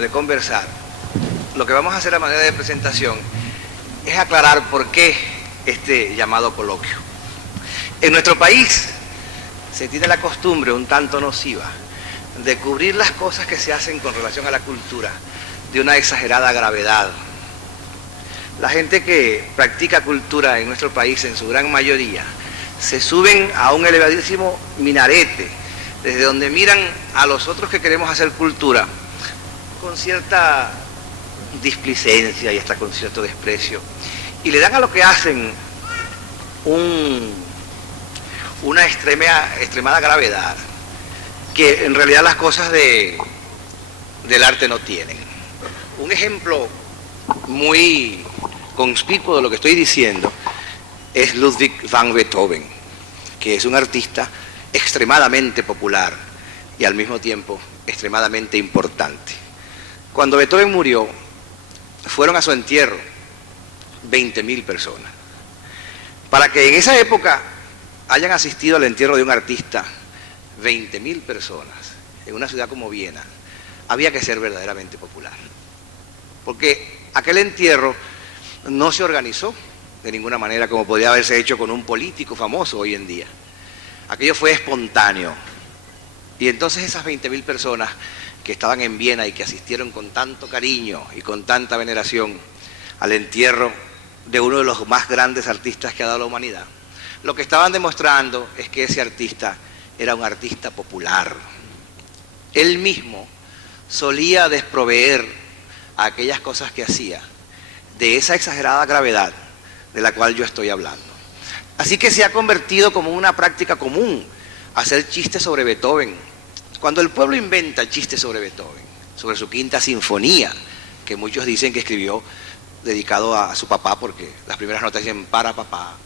de conversar, lo que vamos a hacer a manera de presentación es aclarar por qué este llamado coloquio. En nuestro país se tiene la costumbre un tanto nociva de cubrir las cosas que se hacen con relación a la cultura de una exagerada gravedad. La gente que practica cultura en nuestro país, en su gran mayoría, se suben a un elevadísimo minarete, desde donde miran a los otros que queremos hacer cultura con cierta displicencia y hasta con cierto desprecio, y le dan a lo que hacen una extremada gravedad que en realidad las cosas del arte no tienen. Un ejemplo muy conspicuo de lo que estoy diciendo es Ludwig van Beethoven, que es un artista extremadamente popular y al mismo tiempo extremadamente importante. Cuando Beethoven murió, fueron a su entierro 20.000 personas. Para que en esa época hayan asistido al entierro de un artista 20.000 personas en una ciudad como Viena, había que ser verdaderamente popular. Porque aquel entierro no se organizó de ninguna manera como podría haberse hecho con un político famoso hoy en día. Aquello fue espontáneo. Y entonces esas 20.000 personas que estaban en Viena y que asistieron con tanto cariño y con tanta veneración al entierro de uno de los más grandes artistas que ha dado la humanidad, lo que estaban demostrando es que ese artista era un artista popular. Él mismo solía desproveer a aquellas cosas que hacía de esa exagerada gravedad de la cual yo estoy hablando. Así que se ha convertido como una práctica común hacer chistes sobre Beethoven. Cuando el pueblo inventa chistes sobre Beethoven, sobre su quinta sinfonía, que muchos dicen que escribió dedicado a su papá, porque las primeras notas dicen para papá,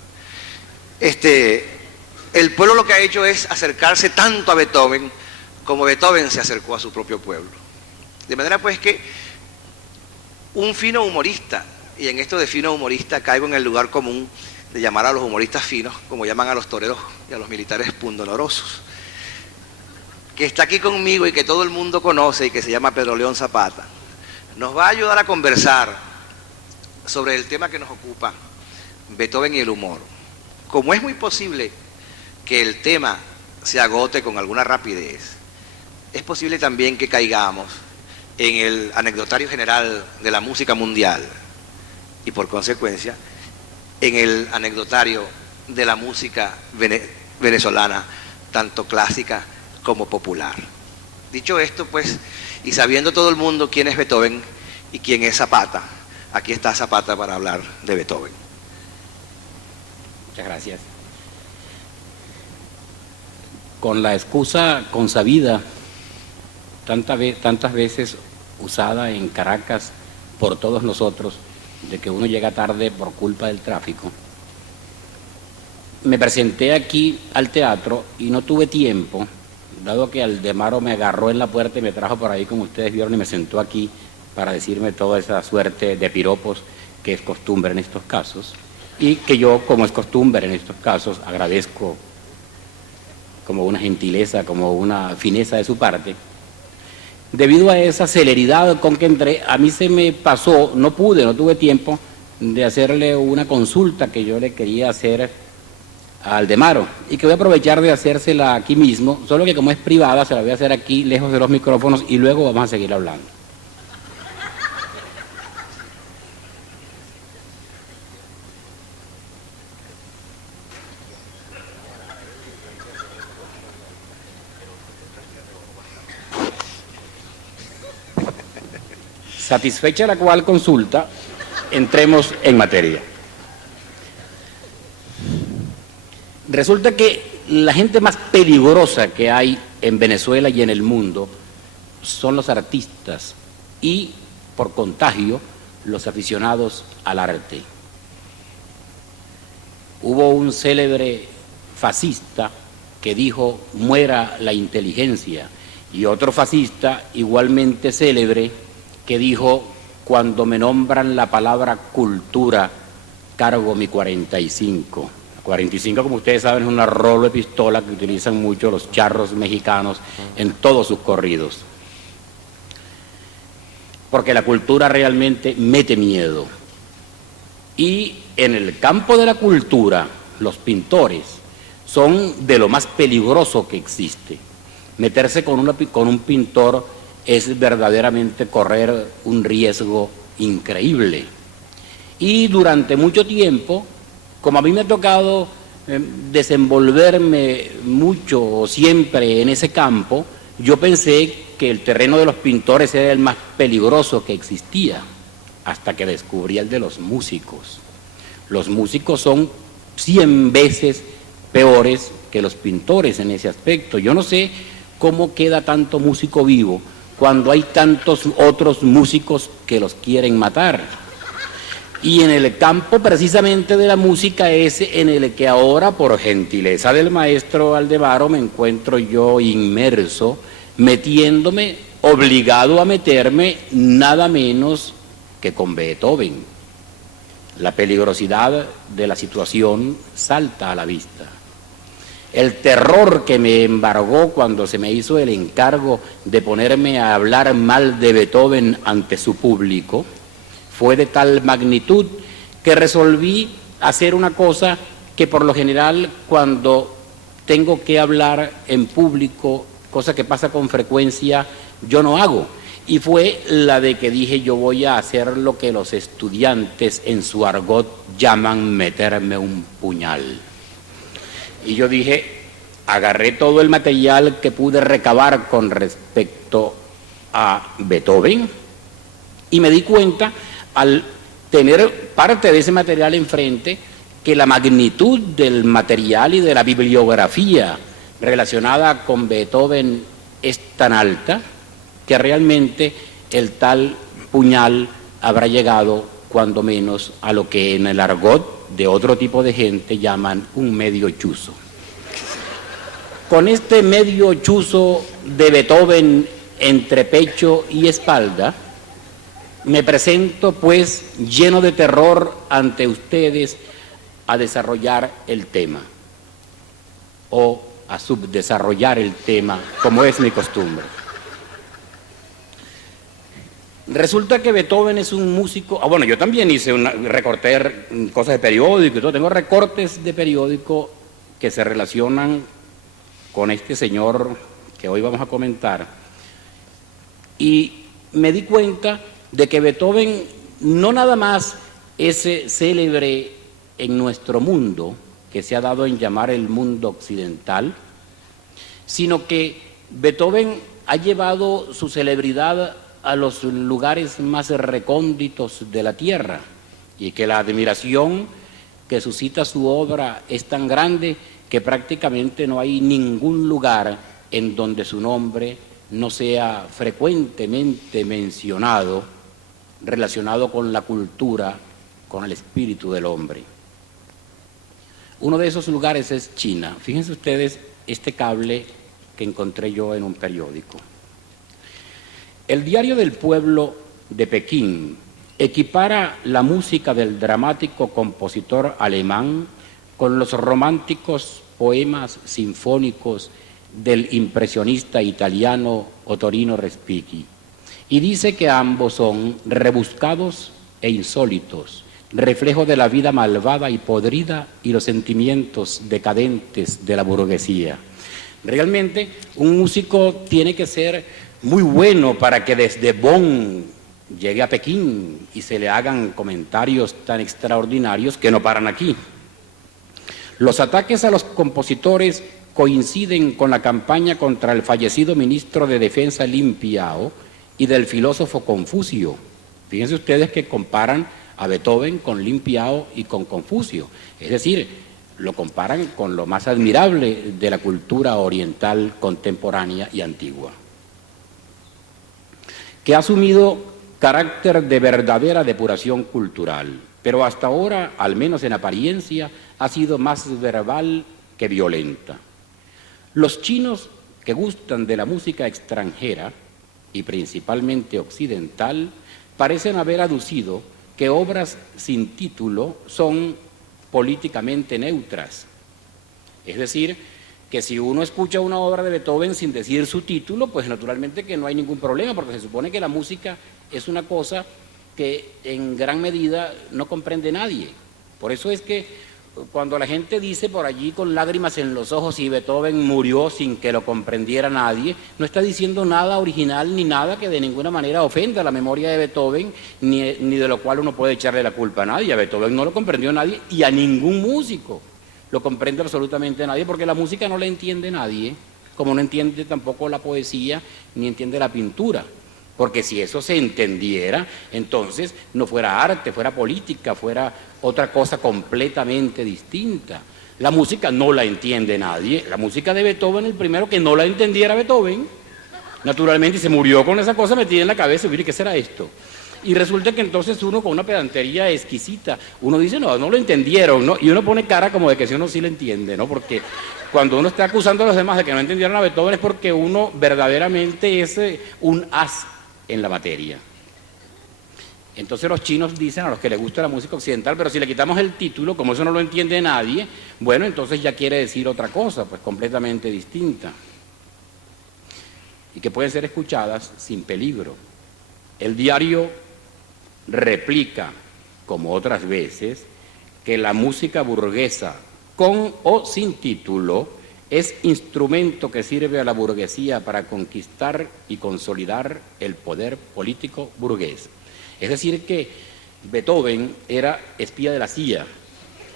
el pueblo lo que ha hecho es acercarse tanto a Beethoven como Beethoven se acercó a su propio pueblo. De manera pues que un fino humorista, y en esto de fino humorista caigo en el lugar común de llamar a los humoristas finos, como llaman a los toreros y a los militares pundonorosos, que está aquí conmigo y que todo el mundo conoce y que se llama Pedro León Zapata, nos va a ayudar a conversar sobre el tema que nos ocupa, Beethoven y el humor. Como es muy posible que el tema se agote con alguna rapidez, es posible también que caigamos en el anecdotario general de la música mundial y por consecuencia en el anecdotario de la música venezolana, tanto clásica como popular. Dicho esto, pues, y sabiendo todo el mundo quién es Beethoven y quién es Zapata, aquí está Zapata para hablar de Beethoven. Muchas gracias. Con la excusa consabida, tantas veces usada en Caracas por todos nosotros, de que uno llega tarde por culpa del tráfico, me presenté aquí al teatro y no tuve tiempo, dado que Aldemaro me agarró en la puerta y me trajo por ahí, como ustedes vieron, y me sentó aquí para decirme toda esa suerte de piropos que es costumbre en estos casos, y que yo, como es costumbre en estos casos, agradezco como una gentileza, como una fineza de su parte. Debido a esa celeridad con que entré, a mí se me pasó, no tuve tiempo de hacerle una consulta que yo le quería hacer a Aldemaro y que voy a aprovechar de hacérsela aquí mismo, solo que como es privada se la voy a hacer aquí lejos de los micrófonos y luego vamos a seguir hablando. Satisfecha la cual consulta, entremos en materia. Resulta que la gente más peligrosa que hay en Venezuela y en el mundo son los artistas y, por contagio, los aficionados al arte. Hubo un célebre fascista que dijo muera la inteligencia y otro fascista igualmente célebre que dijo cuando me nombran la palabra cultura cargo mi 45. 45, como ustedes saben, es una rolo de pistola que utilizan mucho los charros mexicanos en todos sus corridos. porque la cultura realmente mete miedo. Y en el campo de la cultura, los pintores son de lo más peligroso que existe. Meterse con un pintor es verdaderamente correr un riesgo increíble. Y durante mucho tiempo, como a mí me ha tocado desenvolverme mucho o siempre en ese campo, yo pensé que el terreno de los pintores era el más peligroso que existía, hasta que descubrí el de los músicos. Los músicos son 100 veces peores que los pintores en ese aspecto. Yo no sé cómo queda tanto músico vivo cuando hay tantos otros músicos que los quieren matar. Y en el campo precisamente de la música es en el que ahora, por gentileza del maestro Aldemaro, me encuentro yo inmerso, metiéndome, obligado a meterme nada menos que con Beethoven. La peligrosidad de la situación salta a la vista. El terror que me embargó cuando se me hizo el encargo de ponerme a hablar mal de Beethoven ante su público fue de tal magnitud que resolví hacer una cosa que por lo general cuando tengo que hablar en público, cosa que pasa con frecuencia, yo no hago. Y fue la de que dije, yo voy a hacer lo que los estudiantes en su argot llaman meterme un puñal. Y yo dije, agarré todo el material que pude recabar con respecto a Beethoven y me di cuenta, al tener parte de ese material enfrente, que la magnitud del material y de la bibliografía relacionada con Beethoven es tan alta que realmente el tal puñal habrá llegado cuando menos a lo que en el argot de otro tipo de gente llaman un medio chuzo. Con este medio chuzo de Beethoven entre pecho y espalda, me presento pues lleno de terror ante ustedes a desarrollar el tema, o a subdesarrollar el tema, como es mi costumbre. Resulta que Beethoven es un músico, bueno, yo también recorté cosas de periódico y todo, tengo recortes de periódico que se relacionan con este señor que hoy vamos a comentar, y me di cuenta de que Beethoven no nada más es célebre en nuestro mundo, que se ha dado en llamar el mundo occidental, sino que Beethoven ha llevado su celebridad a los lugares más recónditos de la tierra, y que la admiración que suscita su obra es tan grande que prácticamente no hay ningún lugar en donde su nombre no sea frecuentemente mencionado, relacionado con la cultura, con el espíritu del hombre. Uno de esos lugares es China. Fíjense ustedes este cable que encontré yo en un periódico. El Diario del Pueblo de Pekín equipara la música del dramático compositor alemán con los románticos poemas sinfónicos del impresionista italiano Ottorino Respighi, y dice que ambos son rebuscados e insólitos, reflejo de la vida malvada y podrida y los sentimientos decadentes de la burguesía. Realmente un músico tiene que ser muy bueno para que desde Bonn llegue a Pekín y se le hagan comentarios tan extraordinarios que no paran aquí. Los ataques a los compositores coinciden con la campaña contra el fallecido ministro de Defensa Lin Piao y del filósofo Confucio. Fíjense ustedes que comparan a Beethoven con Lin Piao y con Confucio, es decir, lo comparan con lo más admirable de la cultura oriental contemporánea y antigua, que ha asumido carácter de verdadera depuración cultural, pero hasta ahora, al menos en apariencia, ha sido más verbal que violenta. Los chinos que gustan de la música extranjera, y principalmente occidental, parecen haber aducido que obras sin título son políticamente neutras. Es decir, que si uno escucha una obra de Beethoven sin decir su título, pues naturalmente que no hay ningún problema, porque se supone que la música es una cosa que en gran medida no comprende nadie. Por eso es que cuando la gente dice por allí con lágrimas en los ojos y Beethoven murió sin que lo comprendiera nadie, no está diciendo nada original ni nada que de ninguna manera ofenda la memoria de Beethoven, ni de lo cual uno puede echarle la culpa a nadie. A Beethoven no lo comprendió nadie y a ningún músico lo comprende absolutamente nadie, porque la música no la entiende nadie, como no entiende tampoco la poesía ni entiende la pintura. Porque si eso se entendiera, entonces no fuera arte, fuera política, fuera otra cosa completamente distinta. La música no la entiende nadie. La música de Beethoven, el primero que no la entendiera Beethoven, naturalmente se murió con esa cosa metida en la cabeza. Mire, ¿qué será esto? Y resulta que entonces uno con una pedantería exquisita, uno dice, no lo entendieron, ¿no? Y uno pone cara como de que si uno sí lo entiende, ¿no? Porque cuando uno está acusando a los demás de que no entendieron a Beethoven es porque uno verdaderamente es un as en la materia. Entonces los chinos dicen a los que les gusta la música occidental, pero si le quitamos el título, como eso no lo entiende nadie, bueno, entonces ya quiere decir otra cosa, pues completamente distinta. Y que pueden ser escuchadas sin peligro. El diario replica, como otras veces, que la música burguesa, con o sin título, es instrumento que sirve a la burguesía para conquistar y consolidar el poder político burgués. Es decir, que Beethoven era espía de la CIA,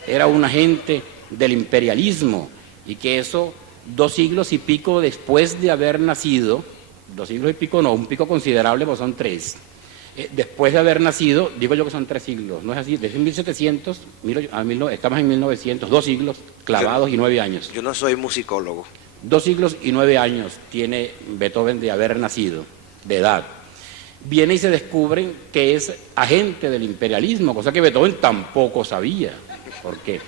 era un agente del imperialismo, y que eso 2 siglos y pico después de haber nacido, 2 siglos y pico no, un pico considerable, pues son 3. Después de haber nacido, digo yo que son 3 siglos, no es así, desde 1700, estamos en 1900, 2 siglos clavados y 9 años. Yo no soy musicólogo. 2 siglos y 9 años tiene Beethoven de haber nacido, de edad. Viene y se descubre que es agente del imperialismo, cosa que Beethoven tampoco sabía, porque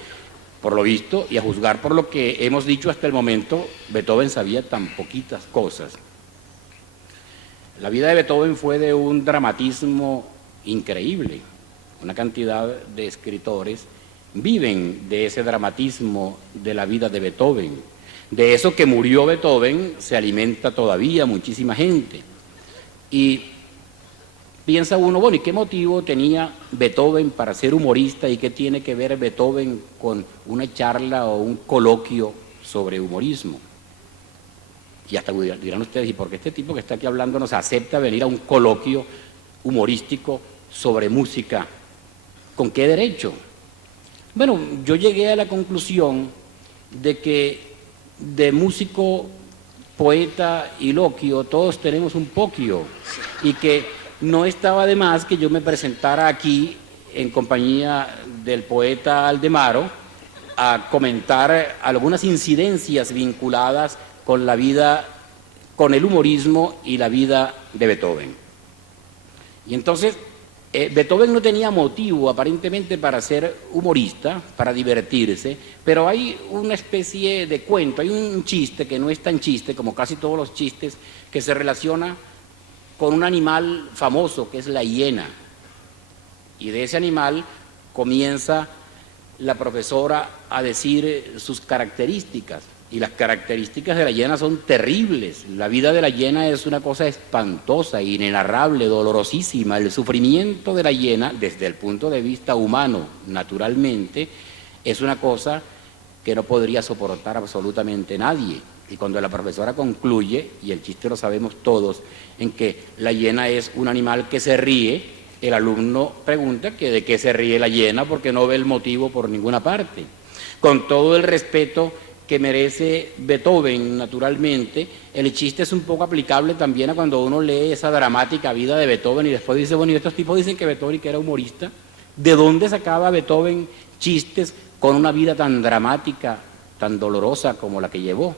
por lo visto, y a juzgar por lo que hemos dicho hasta el momento, Beethoven sabía tan poquitas cosas. La vida de Beethoven fue de un dramatismo increíble. Una cantidad de escritores viven de ese dramatismo de la vida de Beethoven. De eso que murió Beethoven se alimenta todavía muchísima gente. Y piensa uno, bueno, ¿y qué motivo tenía Beethoven para ser humorista y qué tiene que ver Beethoven con una charla o un coloquio sobre humorismo? Y hasta dirán ustedes, ¿y por qué este tipo que está aquí hablando nos acepta venir a un coloquio humorístico sobre música? ¿Con qué derecho? Bueno, yo llegué a la conclusión de que de músico, poeta y loquio todos tenemos un poquio, y que no estaba de más que yo me presentara aquí en compañía del poeta Aldemaro a comentar algunas incidencias vinculadas con la vida, con el humorismo y la vida de Beethoven. Y entonces, Beethoven no tenía motivo aparentemente para ser humorista, para divertirse, pero hay una especie de cuento, hay un chiste que no es tan chiste como casi todos los chistes, que se relaciona con un animal famoso que es la hiena. Y de ese animal comienza la profesora a decir sus características. Y las características de la hiena son terribles. La vida de la hiena es una cosa espantosa, inenarrable, dolorosísima. El sufrimiento de la hiena, desde el punto de vista humano, naturalmente, es una cosa que no podría soportar absolutamente nadie. Y cuando la profesora concluye, y el chiste lo sabemos todos, en que la hiena es un animal que se ríe, el alumno pregunta que de qué se ríe la hiena porque no ve el motivo por ninguna parte. Con todo el respeto que merece Beethoven, naturalmente, el chiste es un poco aplicable también a cuando uno lee esa dramática vida de Beethoven y después dice, bueno, y estos tipos dicen que Beethoven que era humorista. ¿De dónde sacaba Beethoven chistes con una vida tan dramática, tan dolorosa como la que llevó?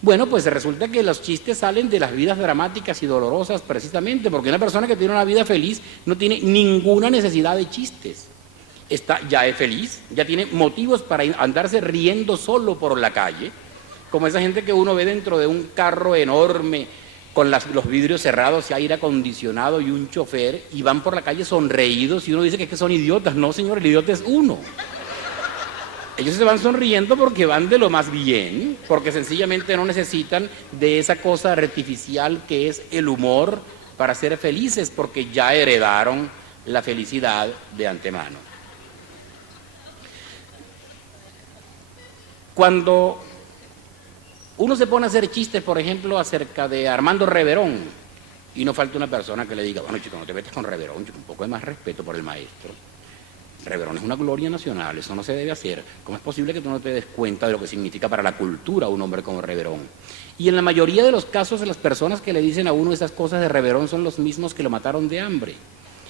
Bueno, pues resulta que los chistes salen de las vidas dramáticas y dolorosas precisamente, porque una persona que tiene una vida feliz no tiene ninguna necesidad de chistes. Ya es feliz, ya tiene motivos para andarse riendo solo por la calle, como esa gente que uno ve dentro de un carro enorme con los vidrios cerrados y aire acondicionado y un chofer, y van por la calle sonreídos y uno dice que es que son idiotas. No, señor, el idiota es uno. Ellos se van sonriendo porque van de lo más bien, porque sencillamente no necesitan de esa cosa artificial que es el humor para ser felices porque ya heredaron la felicidad de antemano. Cuando uno se pone a hacer chistes, por ejemplo, acerca de Armando Reverón, y no falta una persona que le diga, bueno, chico, no te metas con Reverón, chico, un poco de más respeto por el maestro. Reverón es una gloria nacional, eso no se debe hacer. ¿Cómo es posible que tú no te des cuenta de lo que significa para la cultura un hombre como Reverón? Y en la mayoría de los casos, las personas que le dicen a uno esas cosas de Reverón son los mismos que lo mataron de hambre.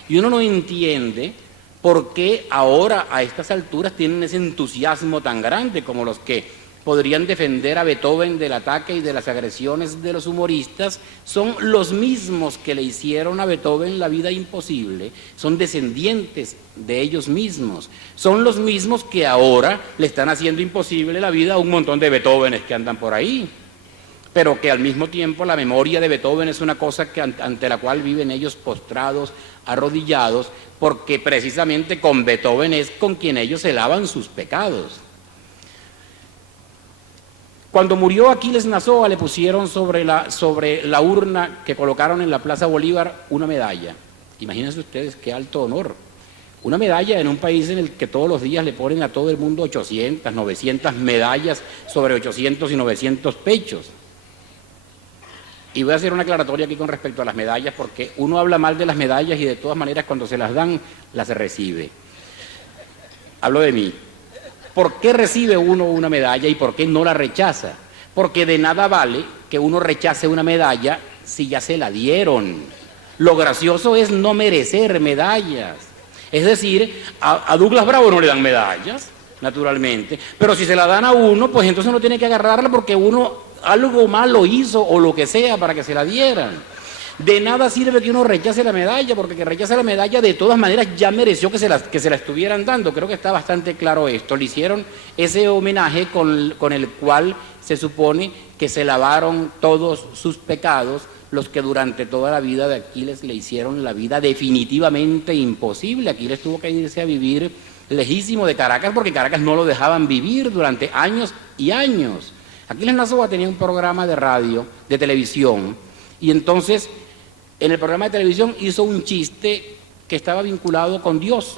Y uno no entiende por qué ahora, a estas alturas, tienen ese entusiasmo tan grande como los que podrían defender a Beethoven del ataque y de las agresiones de los humoristas. Son los mismos que le hicieron a Beethoven la vida imposible, son descendientes de ellos mismos, son los mismos que ahora le están haciendo imposible la vida a un montón de Beethovenes que andan por ahí, pero que al mismo tiempo la memoria de Beethoven es una cosa que ante la cual viven ellos postrados, arrodillados, porque precisamente con Beethoven es con quien ellos se lavan sus pecados. Cuando murió Aquiles Nazoa le pusieron sobre la urna que colocaron en la Plaza Bolívar una medalla. Imagínense ustedes qué alto honor. Una medalla en un país en el que todos los días le ponen a todo el mundo 800, 900 medallas sobre 800 y 900 pechos. Y voy a hacer una aclaratoria aquí con respecto a las medallas, porque uno habla mal de las medallas y de todas maneras cuando se las dan, las recibe. Hablo de mí. ¿Por qué recibe uno una medalla y por qué no la rechaza? Porque de nada vale que uno rechace una medalla si ya se la dieron. Lo gracioso es no merecer medallas. Es decir, a Douglas Bravo no le dan medallas, naturalmente, pero si se la dan a uno, pues entonces uno tiene que agarrarla porque uno algo malo hizo o lo que sea para que se la dieran. De nada sirve que uno rechace la medalla, porque que rechace la medalla de todas maneras ya mereció que se la estuvieran dando. Creo que está bastante claro esto. Le hicieron ese homenaje con el cual se supone que se lavaron todos sus pecados, los que durante toda la vida de Aquiles le hicieron la vida definitivamente imposible. Aquiles tuvo que irse a vivir lejísimo de Caracas porque Caracas no lo dejaban vivir durante años y años. Aquiles Nazoa tenía un programa de radio, de televisión, y entonces en el programa de televisión hizo un chiste que estaba vinculado con Dios,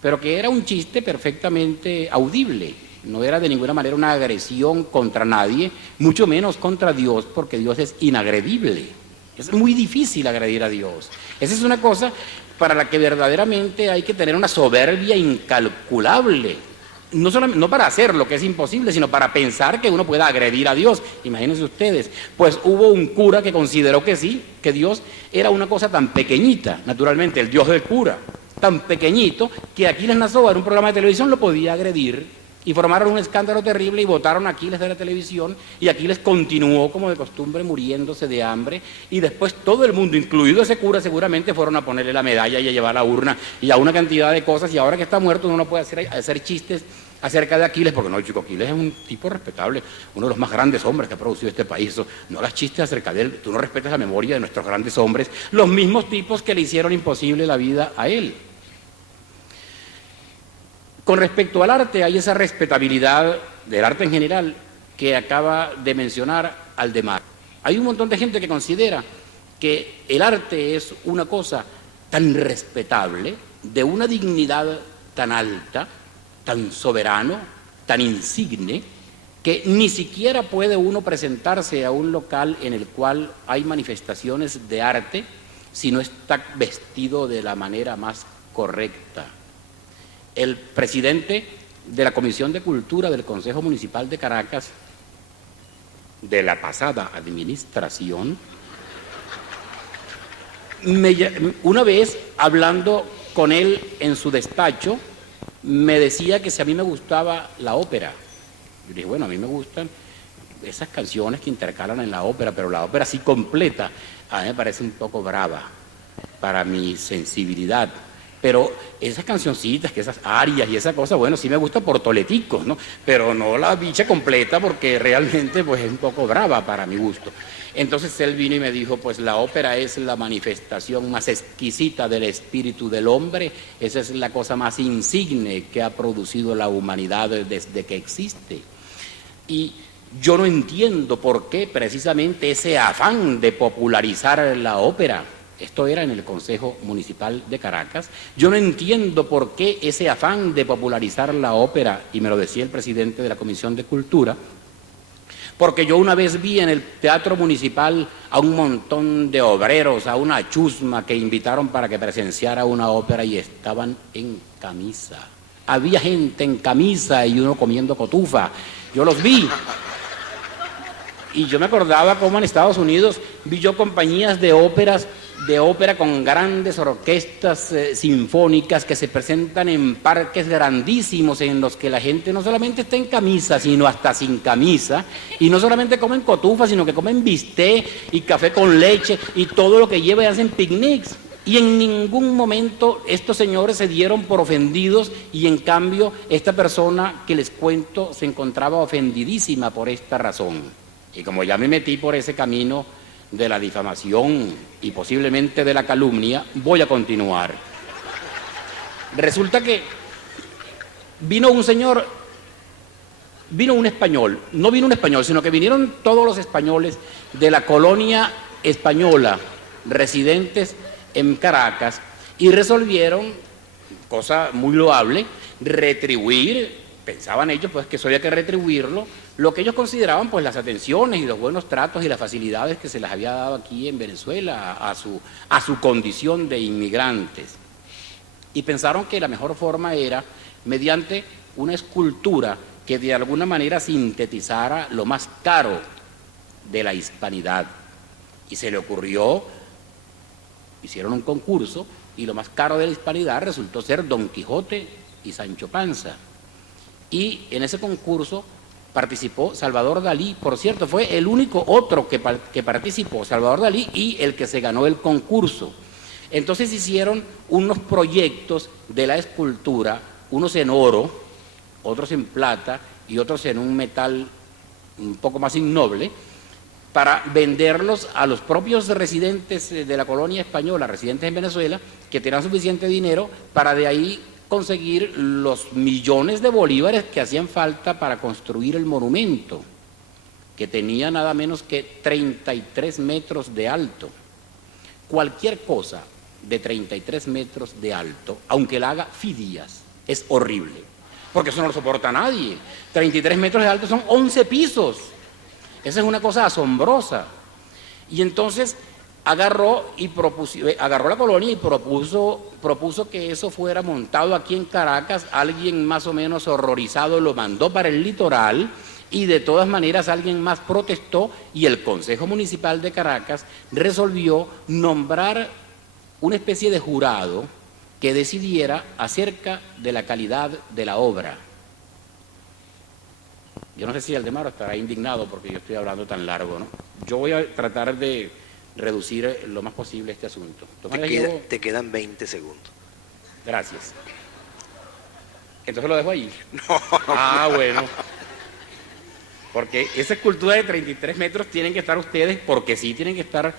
pero que era un chiste perfectamente audible, no era de ninguna manera una agresión contra nadie, mucho menos contra Dios, porque Dios es inagredible. Es muy difícil agredir a Dios. Esa es una cosa para la que verdaderamente hay que tener una soberbia incalculable. No para hacer lo que es imposible, sino para pensar que uno pueda agredir a Dios. Imagínense ustedes, pues hubo un cura que consideró que sí, que Dios era una cosa tan pequeñita, naturalmente, el Dios del cura, tan pequeñito, que Aquiles Nazoa en un programa de televisión lo podía agredir, y formaron un escándalo terrible y votaron a Aquiles de la televisión, y Aquiles continuó como de costumbre muriéndose de hambre, y después todo el mundo, incluido ese cura, seguramente fueron a ponerle la medalla y a llevar la urna y a una cantidad de cosas, y ahora que está muerto uno no puede hacer chistes acerca de Aquiles, porque no, chico, Aquiles es un tipo respetable, uno de los más grandes hombres que ha producido este país. No hagas chistes acerca de él, tú no respetas la memoria de nuestros grandes hombres, los mismos tipos que le hicieron imposible la vida a él. Con respecto al arte, hay esa respetabilidad del arte en general que acaba de mencionar Aldemar. Hay un montón de gente que considera que el arte es una cosa tan respetable, de una dignidad tan alta, tan soberano, tan insigne, que ni siquiera puede uno presentarse a un local en el cual hay manifestaciones de arte si no está vestido de la manera más correcta. El presidente de la Comisión de Cultura del Consejo Municipal de Caracas, de la pasada administración, una vez hablando con él en su despacho, me decía que si a mí me gustaba la ópera. Yo dije, bueno, a mí me gustan esas canciones que intercalan en la ópera, pero la ópera así completa, a mí me parece un poco brava para mi sensibilidad. Pero esas cancioncitas, que esas arias y esa cosa, bueno, sí me gusta por toleticos, ¿no? Pero no la bicha completa porque realmente pues es un poco brava para mi gusto. Entonces él vino y me dijo, pues la ópera es la manifestación más exquisita del espíritu del hombre, esa es la cosa más insigne que ha producido la humanidad desde que existe. Y yo no entiendo por qué precisamente ese afán de popularizar la ópera, Esto era en el Consejo Municipal de Caracas. Yo no entiendo por qué ese afán de popularizar la ópera, y me lo decía el presidente de la Comisión de Cultura, porque yo una vez vi en el Teatro Municipal a un montón de obreros, a una chusma que invitaron para que presenciara una ópera y estaban en camisa. Había gente en camisa y uno comiendo cotufa. Yo los vi. Y yo me acordaba cómo en Estados Unidos vi yo compañías de ópera con grandes orquestas sinfónicas que se presentan en parques grandísimos en los que la gente no solamente está en camisa, sino hasta sin camisa, y no solamente comen cotufa, sino que comen bistec y café con leche y todo lo que lleva y hacen picnics. Y en ningún momento estos señores se dieron por ofendidos, y en cambio esta persona que les cuento se encontraba ofendidísima por esta razón. Y como ya me metí por ese camino de la difamación y posiblemente de la calumnia, voy a continuar. Resulta que vino un español, no vino un español, sino que vinieron todos los españoles de la colonia española residentes en Caracas y resolvieron, cosa muy loable, retribuir, pensaban ellos pues que eso había que retribuirlo, lo que ellos consideraban pues las atenciones y los buenos tratos y las facilidades que se les había dado aquí en Venezuela a su condición de inmigrantes. Y pensaron que la mejor forma era mediante una escultura que de alguna manera sintetizara lo más caro de la hispanidad. Y se le ocurrió, hicieron un concurso y lo más caro de la hispanidad resultó ser Don Quijote y Sancho Panza. Y en ese concurso participó Salvador Dalí, por cierto, fue el único otro que participó, Salvador Dalí, y el que se ganó el concurso. Entonces hicieron unos proyectos de la escultura, unos en oro, otros en plata y otros en un metal un poco más innoble, para venderlos a los propios residentes de la colonia española, residentes en Venezuela, que tenían suficiente dinero para de ahí conseguir los millones de bolívares que hacían falta para construir el monumento, que tenía nada menos que 33 metros de alto. Cualquier cosa de 33 metros de alto, aunque la haga Fidias, es horrible, porque eso no lo soporta nadie. 33 metros de alto son 11 pisos. Esa es una cosa asombrosa. Y entonces agarró la colonia y propuso que eso fuera montado aquí en Caracas. Alguien más o menos horrorizado lo mandó para el litoral, y de todas maneras alguien más protestó, y el Consejo Municipal de Caracas resolvió nombrar una especie de jurado que decidiera acerca de la calidad de la obra. Yo no sé si Aldemaro estará indignado porque yo estoy hablando tan largo, ¿no? Yo voy a tratar de reducir lo más posible este asunto. Te quedan 20 segundos. Gracias. Entonces lo dejo ahí. No. Ah, bueno. Porque esa escultura de 33 metros tienen que estar ustedes, porque sí tienen que estar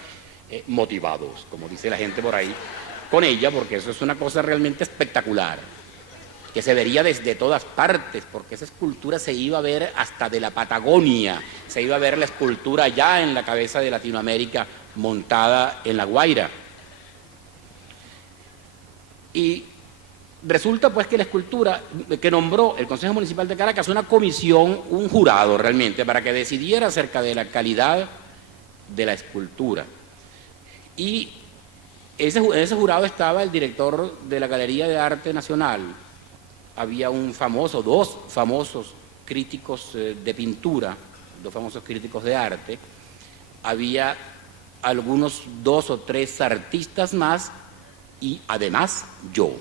motivados, como dice la gente por ahí, con ella, porque eso es una cosa realmente espectacular, que se vería desde todas partes, porque esa escultura se iba a ver hasta de la Patagonia, se iba a ver la escultura ya en la cabeza de Latinoamérica montada en La Guaira. Y resulta pues que la escultura que nombró el Consejo Municipal de Caracas, una comisión, un jurado realmente, para que decidiera acerca de la calidad de la escultura. Y en ese jurado estaba el director de la Galería de Arte Nacional. Había dos famosos críticos de pintura, dos famosos críticos de arte. Había algunos 2 o 3 artistas más, y además yo.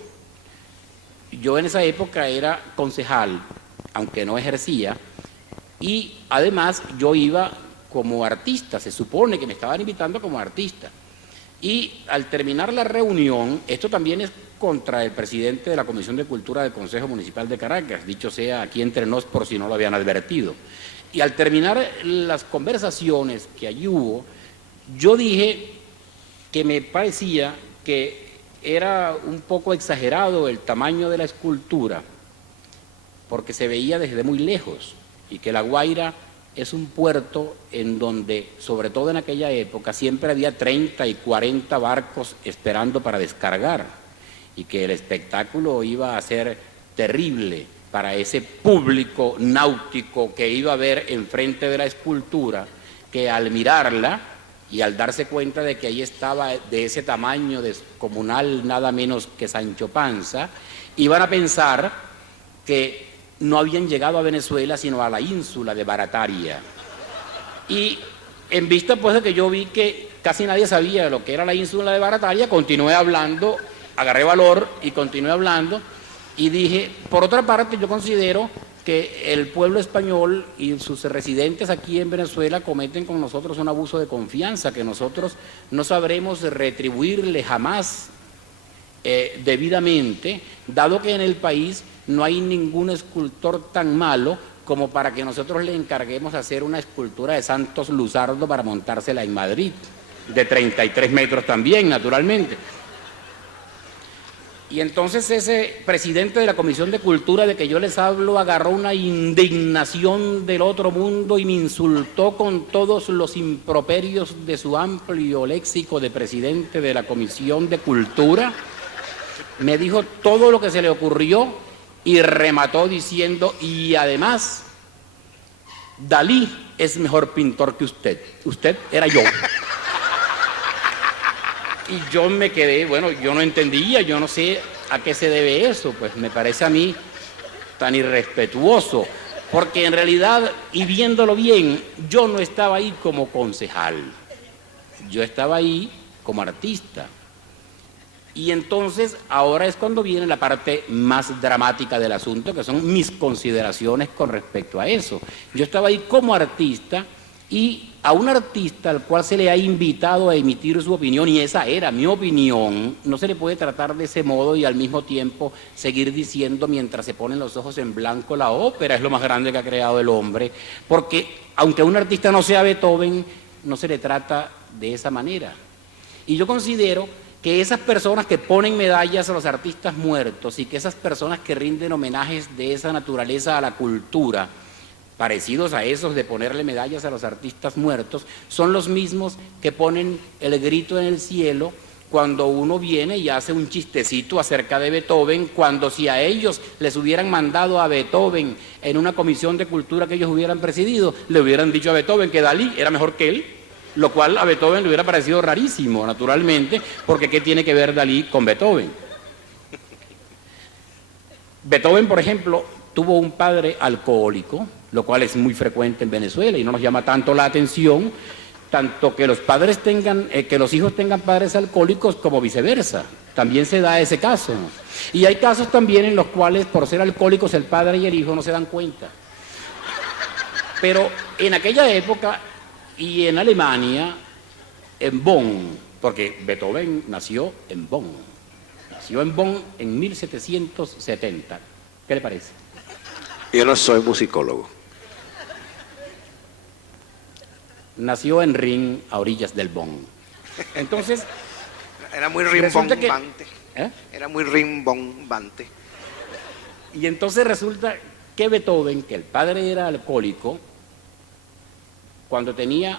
Yo en esa época era concejal, aunque no ejercía, y además yo iba como artista, se supone que me estaban invitando como artista. Y al terminar la reunión, esto también es contra el presidente de la Comisión de Cultura del Consejo Municipal de Caracas, dicho sea aquí entre nos por si no lo habían advertido. Y al terminar las conversaciones que allí hubo, yo dije que me parecía que era un poco exagerado el tamaño de la escultura, porque se veía desde muy lejos, y que La Guaira es un puerto en donde, sobre todo en aquella época, siempre había 30 y 40 barcos esperando para descargar, y que el espectáculo iba a ser terrible para ese público náutico que iba a ver enfrente de la escultura, que al mirarla y al darse cuenta de que ahí estaba de ese tamaño descomunal, nada menos que Sancho Panza, iban a pensar que no habían llegado a Venezuela sino a la ínsula de Barataria. Y en vista pues de que yo vi que casi nadie sabía lo que era la ínsula de Barataria, continué hablando, agarré valor y continué hablando y dije, por otra parte yo considero que el pueblo español y sus residentes aquí en Venezuela cometen con nosotros un abuso de confianza que nosotros no sabremos retribuirle jamás debidamente, dado que en el país no hay ningún escultor tan malo como para que nosotros le encarguemos hacer una escultura de Santos Luzardo para montársela en Madrid, de 33 metros también, naturalmente. Y entonces ese presidente de la Comisión de Cultura de que yo les hablo agarró una indignación del otro mundo y me insultó con todos los improperios de su amplio léxico de presidente de la Comisión de Cultura. Me dijo todo lo que se le ocurrió y remató diciendo, y además, Dalí es mejor pintor que usted. Usted era yo. Y yo me quedé, bueno, yo no entendía, yo no sé a qué se debe eso, pues me parece a mí tan irrespetuoso, porque en realidad, y viéndolo bien, yo no estaba ahí como concejal, yo estaba ahí como artista. Y entonces ahora es cuando viene la parte más dramática del asunto, que son mis consideraciones con respecto a eso. Yo estaba ahí como artista y a un artista al cual se le ha invitado a emitir su opinión, y esa era mi opinión, no se le puede tratar de ese modo y al mismo tiempo seguir diciendo mientras se ponen los ojos en blanco la ópera es lo más grande que ha creado el hombre, porque aunque un artista no sea Beethoven, no se le trata de esa manera. Y yo considero que esas personas que ponen medallas a los artistas muertos y que esas personas que rinden homenajes de esa naturaleza a la cultura, parecidos a esos de ponerle medallas a los artistas muertos, son los mismos que ponen el grito en el cielo cuando uno viene y hace un chistecito acerca de Beethoven, cuando si a ellos les hubieran mandado a Beethoven en una comisión de cultura que ellos hubieran presidido, le hubieran dicho a Beethoven que Dalí era mejor que él, lo cual a Beethoven le hubiera parecido rarísimo, naturalmente, porque ¿qué tiene que ver Dalí con Beethoven? Beethoven, por ejemplo, tuvo un padre alcohólico, lo cual es muy frecuente en Venezuela y no nos llama tanto la atención, tanto que los padres tengan, que los hijos tengan padres alcohólicos como viceversa. También se da ese caso. Y hay casos también en los cuales, por ser alcohólicos, el padre y el hijo no se dan cuenta. Pero en aquella época y en Alemania, en Bonn, porque Beethoven nació en Bonn. Nació en Bonn en 1770. ¿Qué le parece? Yo no soy musicólogo. Nació en Rin, a orillas del Bonn. Entonces, era muy rimbombante. Era muy rimbombante. Y entonces resulta que Beethoven, que el padre era alcohólico, cuando tenía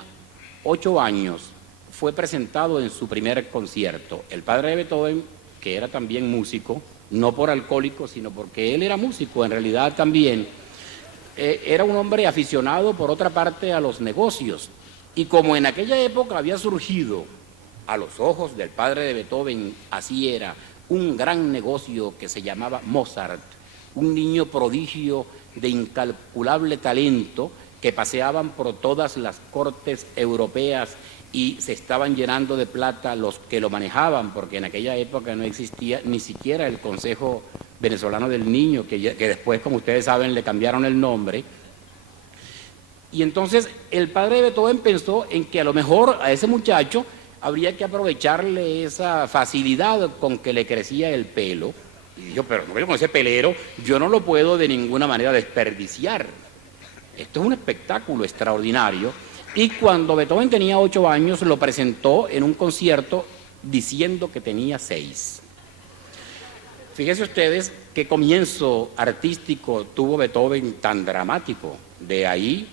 8 años, fue presentado en su primer concierto. El padre de Beethoven, que era también músico, no por alcohólico, sino porque él era músico, en realidad también, era un hombre aficionado, por otra parte, a los negocios. Y como en aquella época había surgido, a los ojos del padre de Beethoven, así era, un gran negocio que se llamaba Mozart, un niño prodigio de incalculable talento, que paseaban por todas las cortes europeas y se estaban llenando de plata los que lo manejaban, porque en aquella época no existía ni siquiera el Consejo Venezolano del Niño, que después, como ustedes saben, le cambiaron el nombre. Y entonces el padre de Beethoven pensó en que a lo mejor a ese muchacho habría que aprovecharle esa facilidad con que le crecía el pelo. Y dijo, pero no, con ese pelero yo no lo puedo de ninguna manera desperdiciar. Esto es un espectáculo extraordinario. Y cuando Beethoven tenía 8 años, lo presentó en un concierto diciendo que tenía 6. Fíjense ustedes qué comienzo artístico tuvo Beethoven tan dramático. De ahí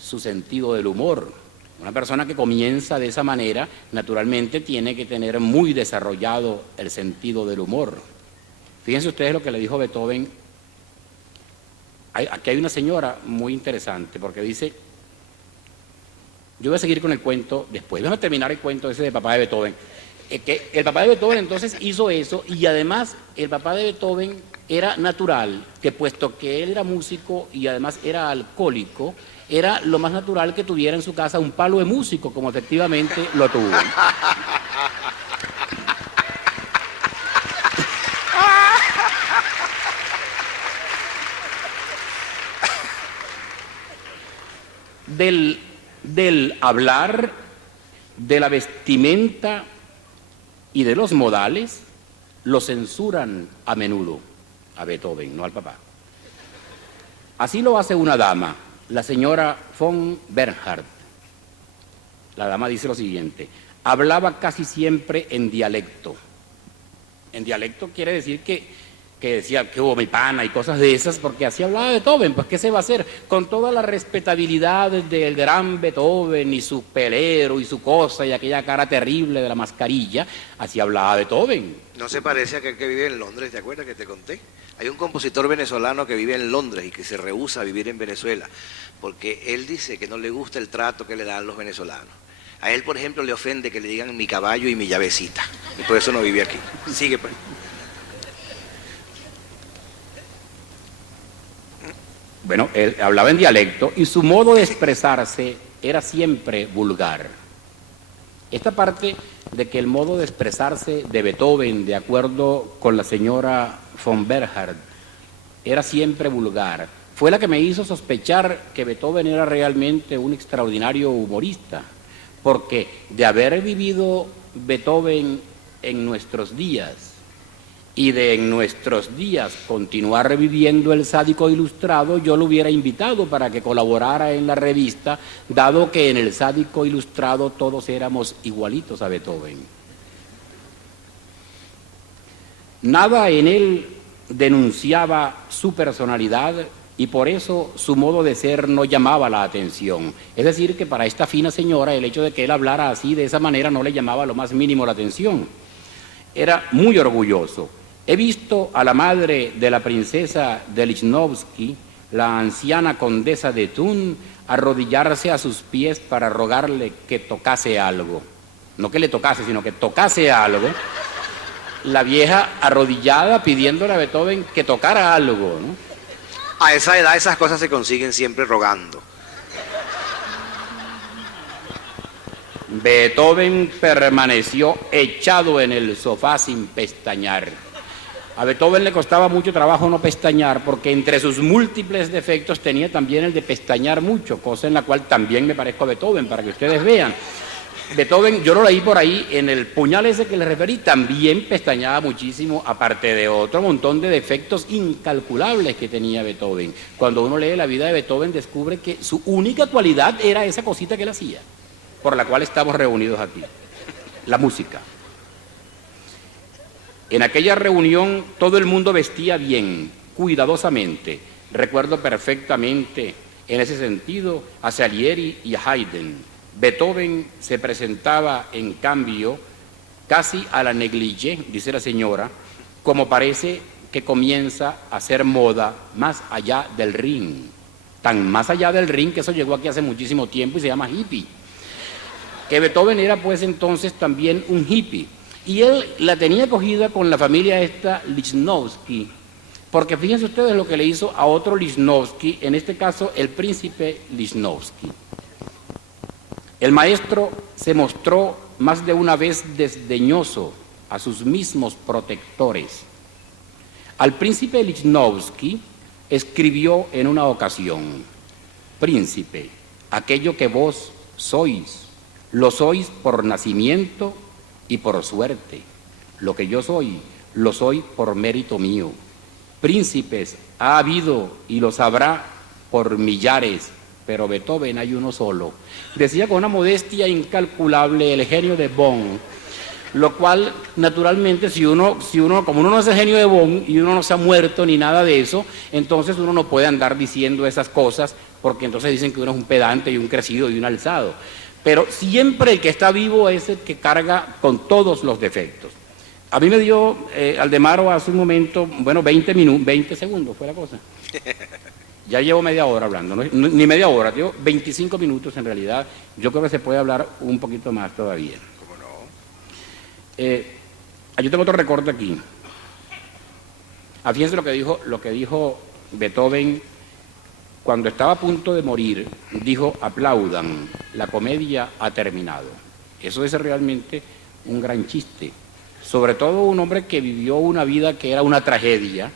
su sentido del humor. Una persona que comienza de esa manera, naturalmente tiene que tener muy desarrollado el sentido del humor. Fíjense ustedes lo que le dijo Beethoven. Aquí hay una señora muy interesante, porque dice, yo voy a seguir con el cuento después, vamos a terminar el cuento ese de papá de Beethoven, que el papá de Beethoven entonces hizo eso, y además el papá de Beethoven era natural, que puesto que él era músico y además era alcohólico, era lo más natural que tuviera en su casa un palo de músico, como efectivamente lo tuvo. Del hablar, de la vestimenta y de los modales, lo censuran a menudo a Beethoven, no al papá. Así lo hace una dama, la señora von Bernhardt. La dama dice lo siguiente: hablaba casi siempre en dialecto. En dialecto quiere decir que decía que hubo mi pana y cosas de esas, porque así hablaba Beethoven. Pues ¿qué se va a hacer? Con toda la respetabilidad del gran Beethoven y su pelero y su cosa y aquella cara terrible de la mascarilla, así hablaba Beethoven. No se parece a aquel que vive en Londres, ¿te acuerdas que te conté? Hay un compositor venezolano que vive en Londres y que se rehúsa a vivir en Venezuela, porque él dice que no le gusta el trato que le dan los venezolanos. A él, por ejemplo, le ofende que le digan mi caballo y mi llavecita, y por eso no vive aquí. Sigue pues. Bueno, él hablaba en dialecto y su modo de expresarse era siempre vulgar. Esta parte de que el modo de expresarse de Beethoven, de acuerdo con la señora von Bernhardt, era siempre vulgar, fue la que me hizo sospechar que Beethoven era realmente un extraordinario humorista, porque de haber vivido Beethoven en nuestros días y de en nuestros días continuar reviviendo el Sádico Ilustrado, yo lo hubiera invitado para que colaborara en la revista, dado que en el Sádico Ilustrado todos éramos igualitos a Beethoven. Nada en él denunciaba su personalidad y por eso su modo de ser no llamaba la atención. Es decir, que para esta fina señora el hecho de que él hablara así, de esa manera, no le llamaba lo más mínimo la atención. Era muy orgulloso. He visto a la madre de la princesa de Lichnowsky, la anciana condesa de Thun, arrodillarse a sus pies para rogarle que tocase algo. No que le tocase, sino que tocase algo. La vieja arrodillada pidiéndole a Beethoven que tocara algo, ¿no? A esa edad esas cosas se consiguen siempre rogando. Beethoven permaneció echado en el sofá sin pestañear. A Beethoven le costaba mucho trabajo no pestañear, porque entre sus múltiples defectos tenía también el de pestañear mucho, cosa en la cual también me parezco a Beethoven, para que ustedes vean. Beethoven, yo lo leí por ahí, en el puñal ese que les referí, también pestañaba muchísimo, aparte de otro montón de defectos incalculables que tenía Beethoven. Cuando uno lee la vida de Beethoven, descubre que su única cualidad era esa cosita que él hacía, por la cual estamos reunidos aquí, la música. En aquella reunión todo el mundo vestía bien, cuidadosamente. Recuerdo perfectamente, en ese sentido, a Salieri y a Haydn. Beethoven se presentaba, en cambio, casi a la negligée, dice la señora, como parece que comienza a ser moda más allá del ring. Tan más allá del ring que eso llegó aquí hace muchísimo tiempo y se llama hippie. Que Beethoven era pues entonces también un hippie. Y él la tenía cogida con la familia esta Lichnowsky, porque fíjense ustedes lo que le hizo a otro Lichnowsky, en este caso el príncipe Lichnowsky. El maestro se mostró más de una vez desdeñoso a sus mismos protectores. Al príncipe Lichnowsky escribió en una ocasión: príncipe, aquello que vos sois, lo sois por nacimiento y por suerte. Lo que yo soy, lo soy por mérito mío. Príncipes ha habido y los habrá por millares, pero Beethoven hay uno solo. Decía con una modestia incalculable el genio de Bonn, lo cual, naturalmente, si uno, como uno no es el genio de Bonn y uno no se ha muerto ni nada de eso, entonces uno no puede andar diciendo esas cosas porque entonces dicen que uno es un pedante y un crecido y un alzado. Pero siempre el que está vivo es el que carga con todos los defectos. A mí me dio Aldemaro hace un momento, bueno, 20 segundos fue la cosa. Ya llevo media hora hablando, ni media hora, llevo 25 minutos en realidad. Yo creo que se puede hablar un poquito más todavía. ¿Cómo no? Yo tengo otro recorte aquí. Fíjense lo que dijo Beethoven cuando estaba a punto de morir. Dijo: aplaudan, la comedia ha terminado. Eso es realmente un gran chiste. Sobre todo un hombre que vivió una vida que era una tragedia,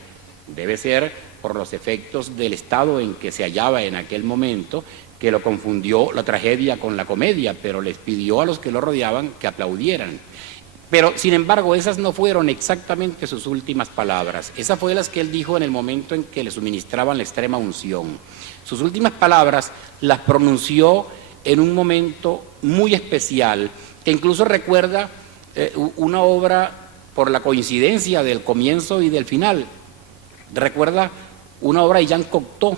debe ser por los efectos del estado en que se hallaba en aquel momento, que lo confundió la tragedia con la comedia, pero les pidió a los que lo rodeaban que aplaudieran. Pero, sin embargo, esas no fueron exactamente sus últimas palabras. Esas fueron las que él dijo en el momento en que le suministraban la extrema unción. Sus últimas palabras las pronunció en un momento muy especial, que incluso recuerda una obra por la coincidencia del comienzo y del final. Recuerda una obra de Jean Cocteau,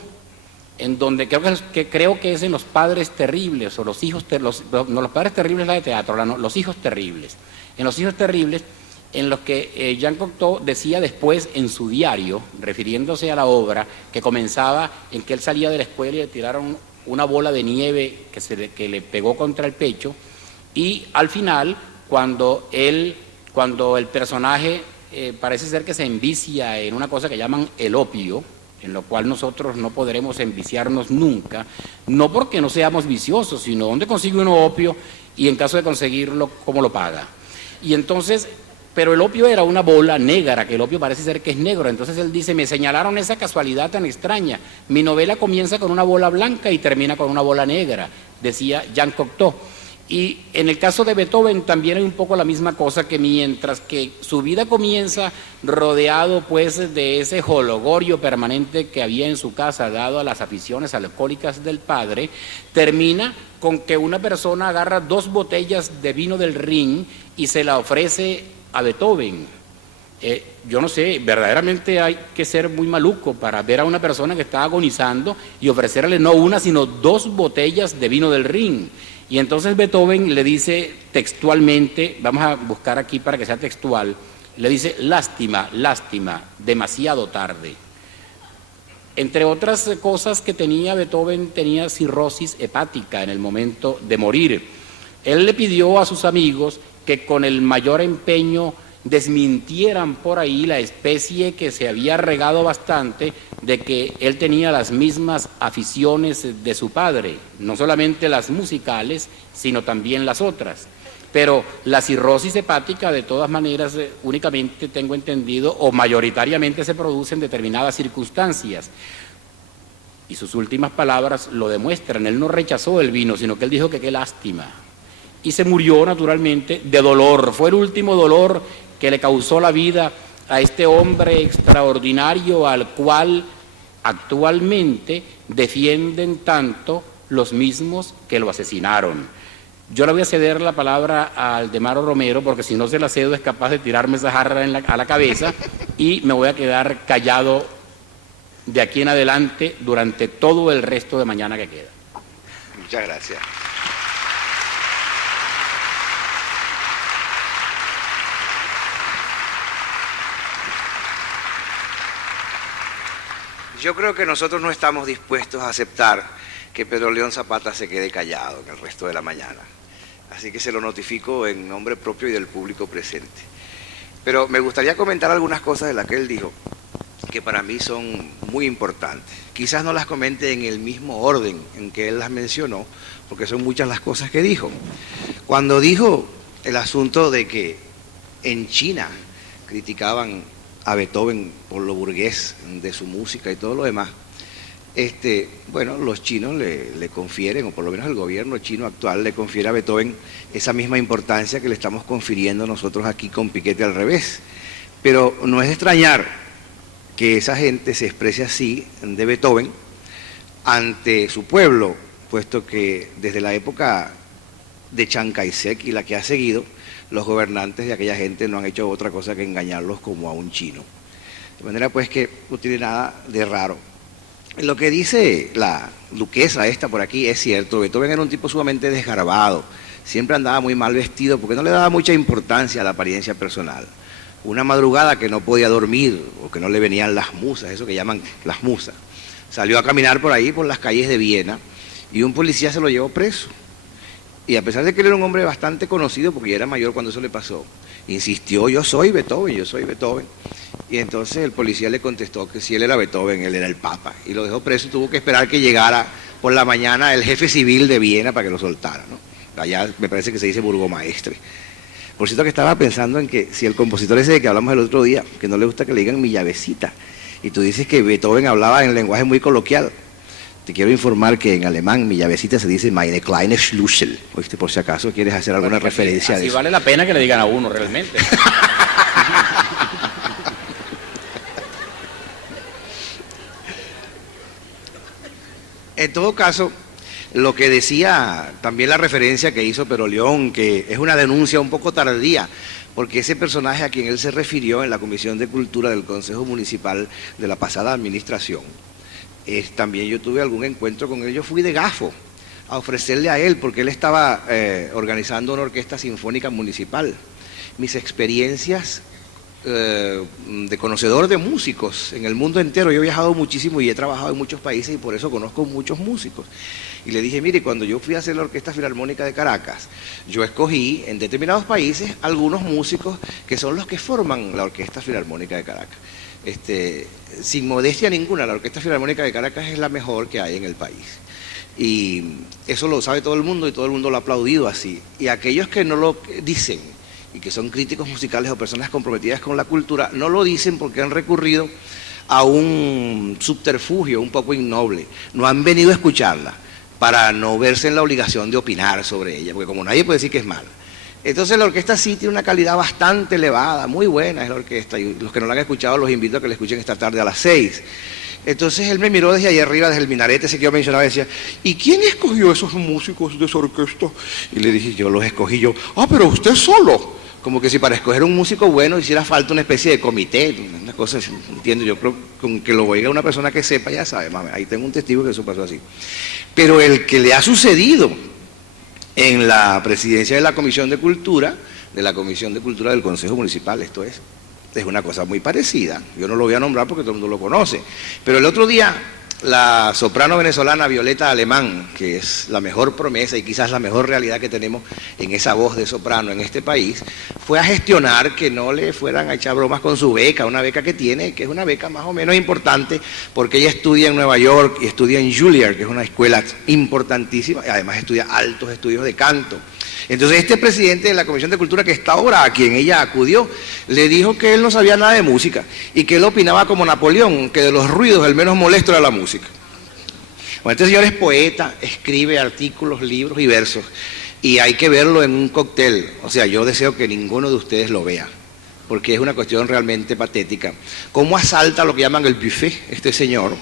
en donde creo que es en Los Padres Terribles, o Los Hijos Terribles, no, Los Padres Terribles es la de teatro, Los Hijos Terribles. En Los Hijos Terribles, en los que Jean Cocteau decía después en su diario, refiriéndose a la obra, que comenzaba en que él salía de la escuela y le tiraron una bola de nieve que le pegó contra el pecho, y al final, cuando el personaje parece ser que se envicia en una cosa que llaman el opio, en lo cual nosotros no podremos enviciarnos nunca, no porque no seamos viciosos, sino dónde consigue uno opio y en caso de conseguirlo, cómo lo paga. Y entonces, pero el opio era una bola negra, que el opio parece ser que es negro. Entonces él dice: me señalaron esa casualidad tan extraña. Mi novela comienza con una bola blanca y termina con una bola negra, decía Jean Cocteau. Y en el caso de Beethoven también hay un poco la misma cosa, que mientras que su vida comienza rodeado pues de ese jolgorio permanente que había en su casa dado a las aficiones alcohólicas del padre, termina con que una persona agarra 2 botellas de vino del Rin y se la ofrece a Beethoven. Yo no sé, verdaderamente hay que ser muy maluco para ver a una persona que está agonizando y ofrecerle no una sino 2 botellas de vino del Rin. Y entonces Beethoven le dice textualmente, vamos a buscar aquí para que sea textual, le dice: lástima, lástima, demasiado tarde. Entre otras cosas que tenía Beethoven, tenía cirrosis hepática en el momento de morir. Él le pidió a sus amigos que con el mayor empeño desmintieran por ahí la especie que se había regado bastante de que él tenía las mismas aficiones de su padre, no solamente las musicales, sino también las otras. Pero la cirrosis hepática, de todas maneras, únicamente tengo entendido, o mayoritariamente se produce en determinadas circunstancias. Y sus últimas palabras lo demuestran. Él no rechazó el vino, sino que él dijo que qué lástima. Y se murió, naturalmente, de dolor. Fue el último dolor que le causó la vida a este hombre extraordinario al cual actualmente defienden tanto los mismos que lo asesinaron. Yo le voy a ceder la palabra a Aldemaro Romero, porque si no se la cedo es capaz de tirarme esa jarra a la cabeza, y me voy a quedar callado de aquí en adelante durante todo el resto de mañana que queda. Muchas gracias. Yo creo que nosotros no estamos dispuestos a aceptar que Pedro León Zapata se quede callado en el resto de la mañana. Así que se lo notifico en nombre propio y del público presente. Pero me gustaría comentar algunas cosas de las que él dijo, que para mí son muy importantes. Quizás no las comente en el mismo orden en que él las mencionó, porque son muchas las cosas que dijo. Cuando dijo el asunto de que en China criticaban a Beethoven por lo burgués de su música y todo lo demás, bueno, los chinos le confieren, o por lo menos el gobierno chino actual le confiere a Beethoven esa misma importancia que le estamos confiriendo nosotros aquí con Piquete al revés. Pero no es de extrañar que esa gente se exprese así de Beethoven ante su pueblo, puesto que desde la época de Chiang Kai-shek y la que ha seguido, los gobernantes de aquella gente no han hecho otra cosa que engañarlos como a un chino. De manera pues que no tiene nada de raro Lo que dice la duquesa esta por aquí es cierto. Beethoven era un tipo sumamente desgarbado, siempre andaba muy mal vestido porque no le daba mucha importancia a la apariencia personal. Una madrugada que no podía dormir o que no le venían las musas, eso que llaman las musas, salió a caminar por ahí, por las calles de Viena, y un policía se lo llevó preso. Y a pesar de que él era un hombre bastante conocido, porque ya era mayor cuando eso le pasó, insistió: yo soy Beethoven, yo soy Beethoven. Y entonces el policía le contestó que si él era Beethoven, él era el Papa, y lo dejó preso y tuvo que esperar que llegara por la mañana el jefe civil de Viena para que lo soltara, ¿no? Allá me parece que se dice burgomaestre. Por cierto, que estaba pensando en que si el compositor ese de que hablamos el otro día, que no le gusta que le digan mi llavecita, y tú dices que Beethoven hablaba en lenguaje muy coloquial, te quiero informar que en alemán mi llavecita se dice meine kleine Schlüssel, ¿oíste? Por si acaso quieres hacer alguna referencia de eso. Vale la pena que le digan a uno realmente. En todo caso, lo que decía también la referencia que hizo Pero León, que es una denuncia un poco tardía, porque ese personaje a quien él se refirió en la Comisión de Cultura del Consejo Municipal de la pasada administración, también yo tuve algún encuentro con él. Yo fui de gafo a ofrecerle a él, porque él estaba organizando una orquesta sinfónica municipal. Mis experiencias de conocedor de músicos en el mundo entero, yo he viajado muchísimo y he trabajado en muchos países y por eso conozco muchos músicos. Y le dije: mire, cuando yo fui a hacer la Orquesta Filarmónica de Caracas, yo escogí en determinados países algunos músicos que son los que forman la Orquesta Filarmónica de Caracas. Sin modestia ninguna, la Orquesta Filarmónica de Caracas es la mejor que hay en el país. Y eso lo sabe todo el mundo y todo el mundo lo ha aplaudido así. Y aquellos que no lo dicen y que son críticos musicales o personas comprometidas con la cultura, no lo dicen porque han recurrido a un subterfugio un poco innoble. No han venido a escucharla para no verse en la obligación de opinar sobre ella, porque como nadie puede decir que es mala. Entonces la orquesta sí tiene una calidad bastante elevada, muy buena es la orquesta, y los que no la han escuchado los invito a que la escuchen esta tarde a las 6. Entonces él me miró desde ahí arriba, desde el minarete ese que yo mencionaba, y decía: ¿y quién escogió esos músicos de esa orquesta? Y le dije: yo los escogí yo. Ah, pero usted solo. Como que si para escoger un músico bueno hiciera falta una especie de comité, una cosa, entiendo. Yo creo que con que lo oiga una persona que sepa ya sabe, ahí tengo un testigo que eso pasó así. Pero el que le ha sucedido en la presidencia de la Comisión de Cultura del Consejo Municipal, esto es una cosa muy parecida. Yo no lo voy a nombrar porque todo el mundo lo conoce, pero el otro día la soprano venezolana Violeta Alemán, que es la mejor promesa y quizás la mejor realidad que tenemos en esa voz de soprano en este país, fue a gestionar que no le fueran a echar bromas con su beca, una beca que tiene, que es una beca más o menos importante, porque ella estudia en Nueva York y estudia en Juilliard, que es una escuela importantísima, y además estudia altos estudios de canto. Entonces este presidente de la Comisión de Cultura, que está ahora, a quien ella acudió, le dijo que él no sabía nada de música y que él opinaba como Napoleón, que de los ruidos el menos molesto era la música. Bueno, este señor es poeta, escribe artículos, libros y versos, y hay que verlo en un cóctel. O sea, yo deseo que ninguno de ustedes lo vea, porque es una cuestión realmente patética. ¿Cómo asalta lo que llaman el buffet este señor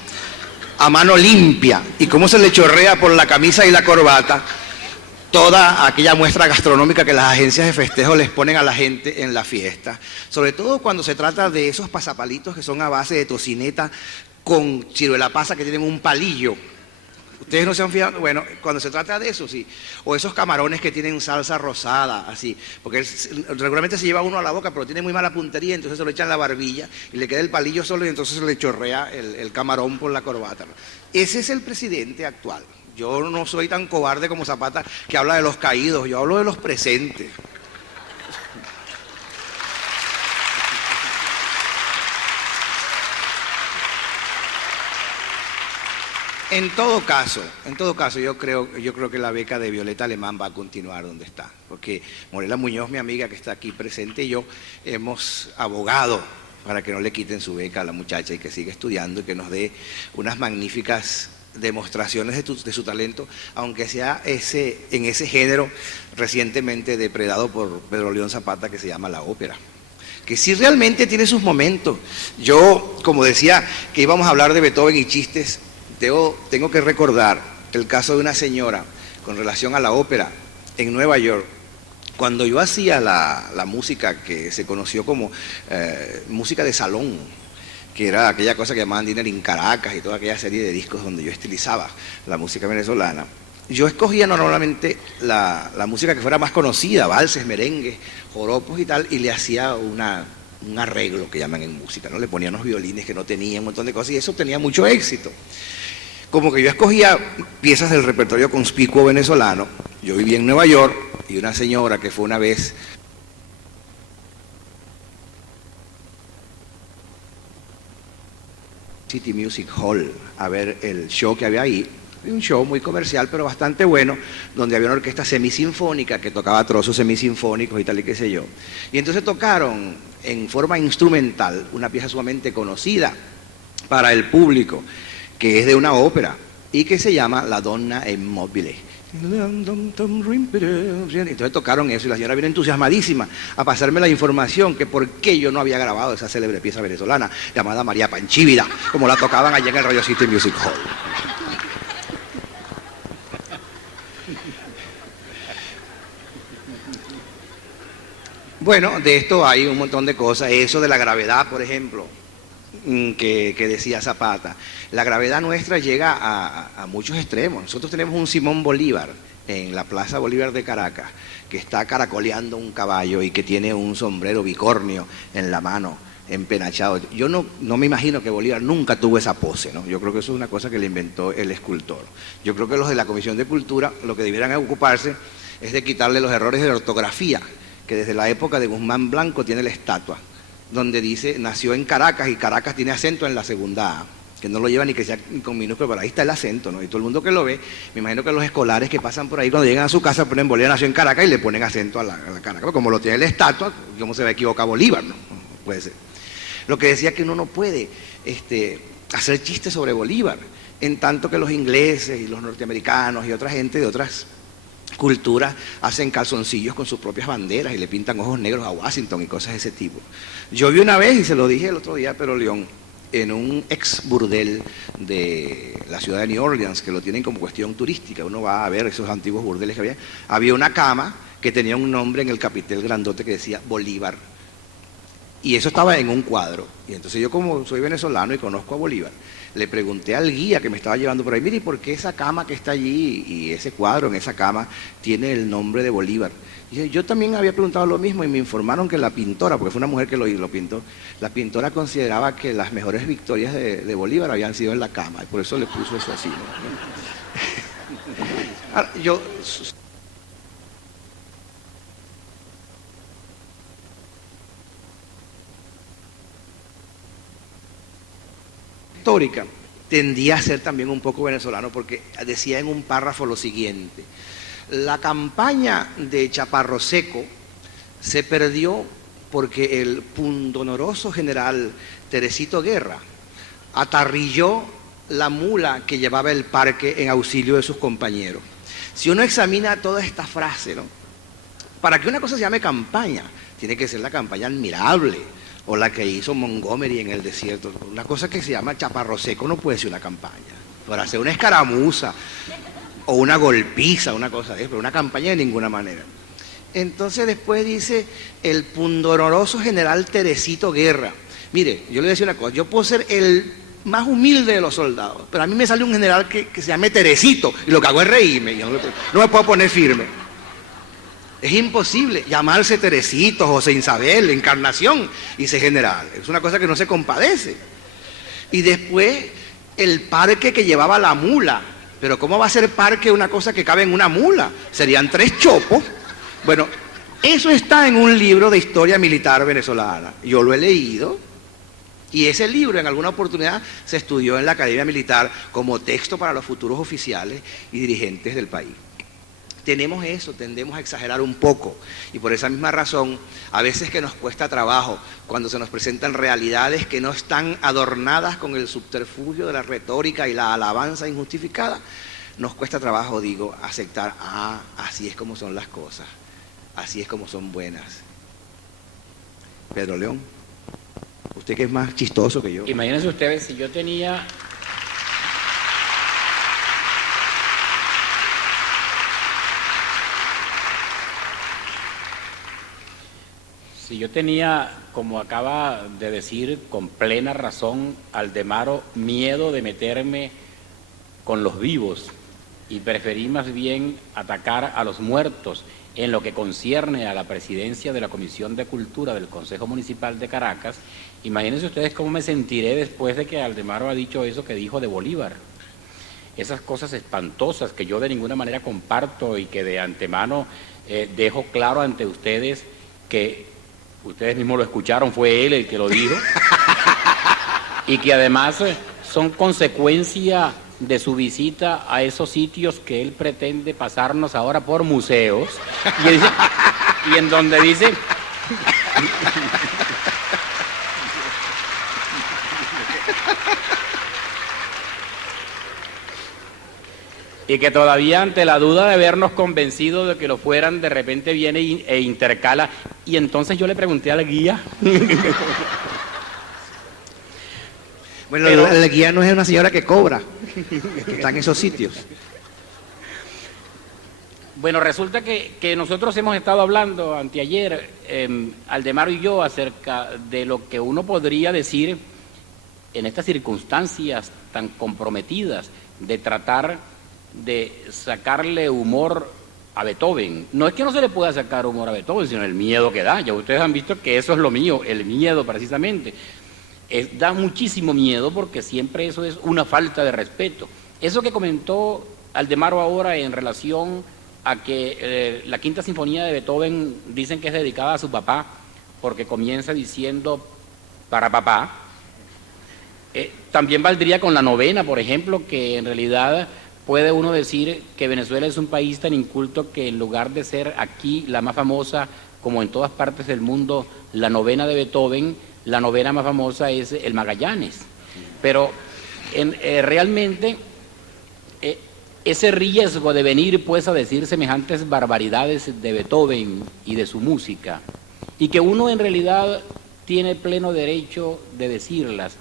a mano limpia? Y cómo se le chorrea por la camisa y la corbata toda aquella muestra gastronómica que las agencias de festejo les ponen a la gente en la fiesta, sobre todo cuando se trata de esos pasapalitos que son a base de tocineta con ciruela pasa, que tienen un palillo. Ustedes no se han fijado, bueno, cuando se trata de eso, sí, o esos camarones que tienen salsa rosada, así, porque regularmente se lleva uno a la boca, pero tiene muy mala puntería, entonces se lo echan en la barbilla y le queda el palillo solo y entonces se le chorrea el camarón por la corbata. Ese es el presidente actual. Yo no soy tan cobarde como Zapata, que habla de los caídos, yo hablo de los presentes. En todo caso, yo creo que la beca de Violeta Alemán va a continuar donde está, porque Morela Muñoz, mi amiga que está aquí presente, y yo hemos abogado para que no le quiten su beca a la muchacha y que siga estudiando y que nos dé unas magníficas demostraciones de su talento, aunque sea en ese género recientemente depredado por Pedro León Zapata, que se llama la ópera, que sí realmente tiene sus momentos. Yo, como decía que íbamos a hablar de Beethoven y chistes, tengo que recordar el caso de una señora con relación a la ópera en Nueva York. Cuando yo hacía la música que se conoció como música de salón, que era aquella cosa que llamaban Dinner in Caracas y toda aquella serie de discos donde yo estilizaba la música venezolana. Yo escogía normalmente la música que fuera más conocida, valses, merengues, joropos y tal, y le hacía un arreglo que llaman en música, ¿no? Le ponía unos violines que no tenía, un montón de cosas, y eso tenía mucho éxito. Como que yo escogía piezas del repertorio conspicuo venezolano. Yo vivía en Nueva York y una señora que fue una vez City Music Hall a ver el show que había ahí, un show muy comercial pero bastante bueno, donde había una orquesta semisinfónica que tocaba trozos semisinfónicos y tal y qué sé yo. Y entonces tocaron en forma instrumental una pieza sumamente conocida para el público, que es de una ópera y que se llama La Donna è Mobile. Entonces tocaron eso y la señora viene entusiasmadísima a pasarme la información que por qué yo no había grabado esa célebre pieza venezolana llamada María Panchívida, como la tocaban allá en el Radio City Music Hall. Bueno, de esto hay un montón de cosas. Eso de la gravedad, por ejemplo, que decía Zapata. La gravedad nuestra llega a muchos extremos. Nosotros tenemos un Simón Bolívar en la Plaza Bolívar de Caracas, que está caracoleando un caballo y que tiene un sombrero bicornio en la mano, empenachado. Yo no me imagino que Bolívar nunca tuvo esa pose, ¿no? Yo creo que eso es una cosa que le inventó el escultor. Yo creo que los de la Comisión de Cultura lo que debieran ocuparse es de quitarle los errores de ortografía, que desde la época de Guzmán Blanco tiene la estatua, donde dice, nació en Caracas, y Caracas tiene acento en la segunda A, que no lo lleva ni que sea con minúsculo, pero ahí está el acento, ¿no? Y todo el mundo que lo ve, me imagino que los escolares que pasan por ahí, cuando llegan a su casa, ponen Bolívar nació en Caracas y le ponen acento a la Caracas, como lo tiene la estatua, ¿cómo se va a equivocar Bolívar? No puede ser. Lo que decía que uno no puede hacer chistes sobre Bolívar, en tanto que los ingleses y los norteamericanos y otra gente de otras culturas hacen calzoncillos con sus propias banderas y le pintan ojos negros a Washington y cosas de ese tipo. Yo vi una vez, y se lo dije el otro día, pero León, en un ex burdel de la ciudad de New Orleans, que lo tienen como cuestión turística, uno va a ver esos antiguos burdeles que había una cama que tenía un nombre en el capitel grandote que decía Bolívar, y eso estaba en un cuadro. Y entonces yo, como soy venezolano y conozco a Bolívar, le pregunté al guía que me estaba llevando por ahí, mire, ¿por qué esa cama que está allí y ese cuadro en esa cama tiene el nombre de Bolívar? Y yo también había preguntado lo mismo y me informaron que la pintora, porque fue una mujer que lo pintó, la pintora consideraba que las mejores victorias de Bolívar habían sido en la cama, y por eso le puso eso así, ¿no? Ahora, histórica, tendía a ser también un poco venezolano, porque decía en un párrafo lo siguiente: la campaña de Chaparro Seco se perdió porque el pundonoroso general Teresito Guerra atarrilló la mula que llevaba el parque en auxilio de sus compañeros. Si uno examina toda esta frase, ¿no? Para que una cosa se llame campaña, tiene que ser la campaña admirable, o la que hizo Montgomery en el desierto. Una cosa que se llama Chaparro Seco no puede ser una campaña. Para hacer una escaramuza o una golpiza, una cosa de eso, pero una campaña de ninguna manera. Entonces después dice el pundonoroso general Teresito Guerra. Mire, yo le decía una cosa, yo puedo ser el más humilde de los soldados, pero a mí me sale un general que se llame Teresito, y lo que hago es reírme, yo no me puedo poner firme. Es imposible llamarse Teresito, José Isabel, Encarnación y ser general. Es una cosa que no se compadece. Y después el parque que llevaba la mula. Pero ¿cómo va a ser parque una cosa que cabe en una mula? Serían 3 chopos. Bueno, eso está en un libro de historia militar venezolana. Yo lo he leído, y ese libro en alguna oportunidad se estudió en la Academia Militar como texto para los futuros oficiales y dirigentes del país. Tenemos eso, tendemos a exagerar un poco, y por esa misma razón, a veces que nos cuesta trabajo, cuando se nos presentan realidades que no están adornadas con el subterfugio de la retórica y la alabanza injustificada, nos cuesta trabajo, digo, aceptar, así es como son las cosas, así es como son buenas. Pedro León, usted que es más chistoso que yo. Imagínense ustedes, si yo tenía... Si yo tenía, como acaba de decir con plena razón Aldemaro, miedo de meterme con los vivos y preferí más bien atacar a los muertos en lo que concierne a la presidencia de la Comisión de Cultura del Consejo Municipal de Caracas, imagínense ustedes cómo me sentiré después de que Aldemaro ha dicho eso que dijo de Bolívar. Esas cosas espantosas que yo de ninguna manera comparto y que de antemano dejo claro ante ustedes que ustedes mismos lo escucharon, fue él el que lo dijo, y que además son consecuencia de su visita a esos sitios que él pretende pasarnos ahora por museos, y en donde dice... y que todavía ante la duda de habernos convencido de que lo fueran, de repente viene e intercala. Y entonces yo le pregunté al guía. Bueno, pero la guía no es una señora que cobra, que está en esos sitios. Bueno, resulta que nosotros hemos estado hablando anteayer, Aldemaro y yo, acerca de lo que uno podría decir en estas circunstancias tan comprometidas de tratar de sacarle humor a Beethoven. No es que no se le pueda sacar humor a Beethoven, sino el miedo que da. Ya ustedes han visto que eso es lo mío, el miedo precisamente. Da muchísimo miedo porque siempre eso es una falta de respeto. Eso que comentó Aldemaro ahora en relación a que la Quinta Sinfonía de Beethoven dicen que es dedicada a su papá porque comienza diciendo para papá. También valdría con la novena, por ejemplo, que en realidad puede uno decir que Venezuela es un país tan inculto que en lugar de ser aquí la más famosa, como en todas partes del mundo, la novena de Beethoven, la novena más famosa es el Magallanes. Pero realmente ese riesgo de venir pues a decir semejantes barbaridades de Beethoven y de su música, y que uno en realidad tiene pleno derecho de decirlas,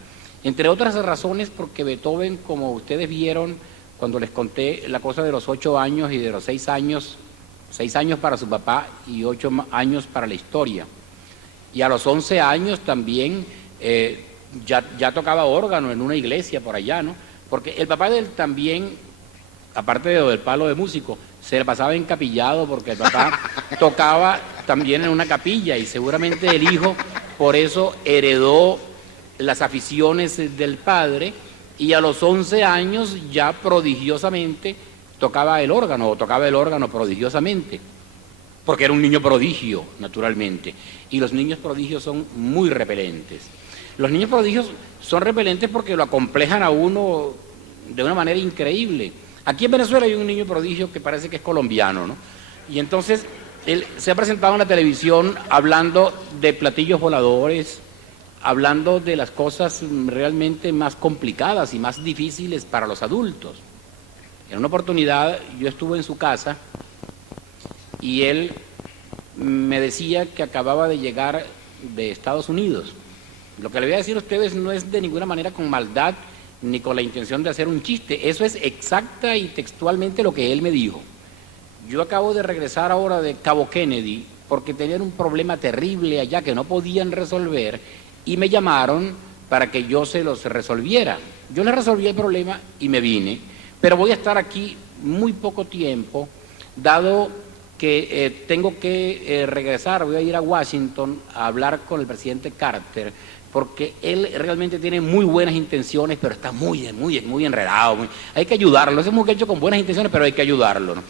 entre otras razones porque Beethoven, como ustedes vieron cuando les conté la cosa de los 8 años y de los 6 años para su papá y 8 años para la historia, y a los 11 años también ya tocaba órgano en una iglesia por allá, ¿no? Porque el papá de él también, aparte de lo del palo de músico, se le pasaba encapillado porque el papá tocaba también en una capilla y seguramente el hijo por eso heredó las aficiones del padre y a los 11 años ya prodigiosamente tocaba el órgano prodigiosamente, porque era un niño prodigio, naturalmente, y los niños prodigios son muy repelentes. Los niños prodigios son repelentes porque lo acomplejan a uno de una manera increíble. Aquí en Venezuela hay un niño prodigio que parece que es colombiano, ¿no? Y entonces él se ha presentado en la televisión hablando de platillos voladores, hablando de las cosas realmente más complicadas y más difíciles para los adultos. En una oportunidad yo estuve en su casa y él me decía que acababa de llegar de Estados Unidos. Lo que le voy a decir a ustedes no es de ninguna manera con maldad ni con la intención de hacer un chiste. Eso es exacta y textualmente lo que él me dijo. Yo acabo de regresar ahora de Cabo Kennedy porque tenían un problema terrible allá que no podían resolver y me llamaron para que yo se los resolviera. Yo les resolví el problema y me vine, pero voy a estar aquí muy poco tiempo, dado que tengo que regresar, voy a ir a Washington a hablar con el presidente Carter, porque él realmente tiene muy buenas intenciones, pero está muy enredado. Hay que ayudarlo, ese muchacho con buenas intenciones, pero hay que ayudarlo, ¿no?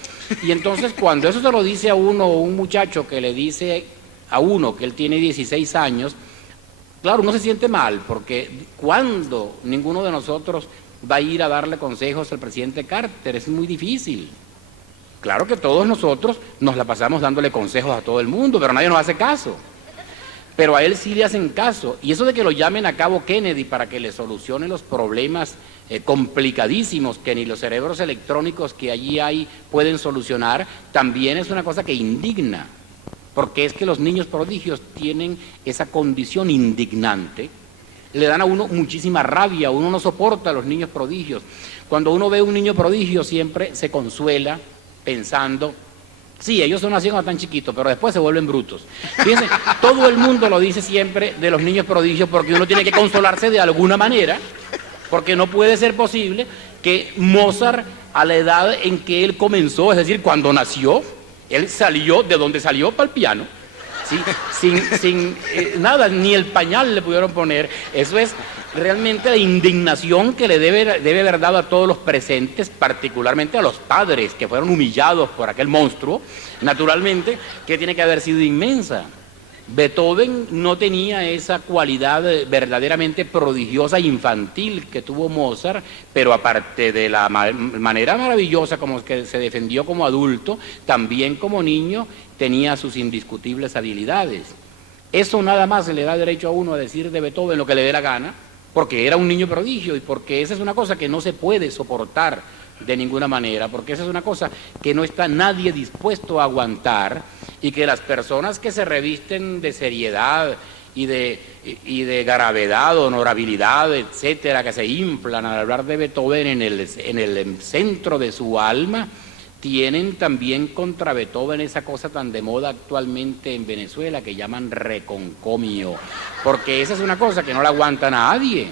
Y entonces cuando eso se lo dice a uno, un muchacho que le dice a uno que él tiene 16 años, claro, uno se siente mal, porque cuando ninguno de nosotros va a ir a darle consejos al presidente Carter, es muy difícil. Claro que todos nosotros nos la pasamos dándole consejos a todo el mundo, pero nadie nos hace caso. Pero a él sí le hacen caso. Y eso de que lo llamen a Cabo Kennedy para que le solucione los problemas complicadísimos que ni los cerebros electrónicos que allí hay pueden solucionar, también es una cosa que indigna. Porque es que los niños prodigios tienen esa condición indignante, le dan a uno muchísima rabia, uno no soporta a los niños prodigios. Cuando uno ve un niño prodigio siempre se consuela pensando Sí, ellos son así cuando están chiquitos, pero después se vuelven brutos. Fíjense, todo el mundo lo dice siempre de los niños prodigios porque uno tiene que consolarse de alguna manera, porque no puede ser posible que Mozart, a la edad en que él comenzó, es decir, cuando nació, él salió de donde salió para el piano, ¿sí? sin nada, ni el pañal le pudieron poner. Eso es realmente la indignación que le debe haber dado a todos los presentes, particularmente a los padres que fueron humillados por aquel monstruo, naturalmente, que tiene que haber sido inmensa. Beethoven no tenía esa cualidad verdaderamente prodigiosa infantil que tuvo Mozart, pero aparte de la manera maravillosa como que se defendió como adulto, también como niño tenía sus indiscutibles habilidades. Eso nada más le da derecho a uno a decir de Beethoven lo que le dé la gana, porque era un niño prodigio y porque esa es una cosa que no se puede soportar de ninguna manera, porque esa es una cosa que no está nadie dispuesto a aguantar, y que las personas que se revisten de seriedad y de gravedad, honorabilidad, etcétera, que se inflan al hablar de Beethoven en el centro de su alma, tienen también contra Beethoven esa cosa tan de moda actualmente en Venezuela que llaman reconcomio, porque esa es una cosa que no la aguanta nadie,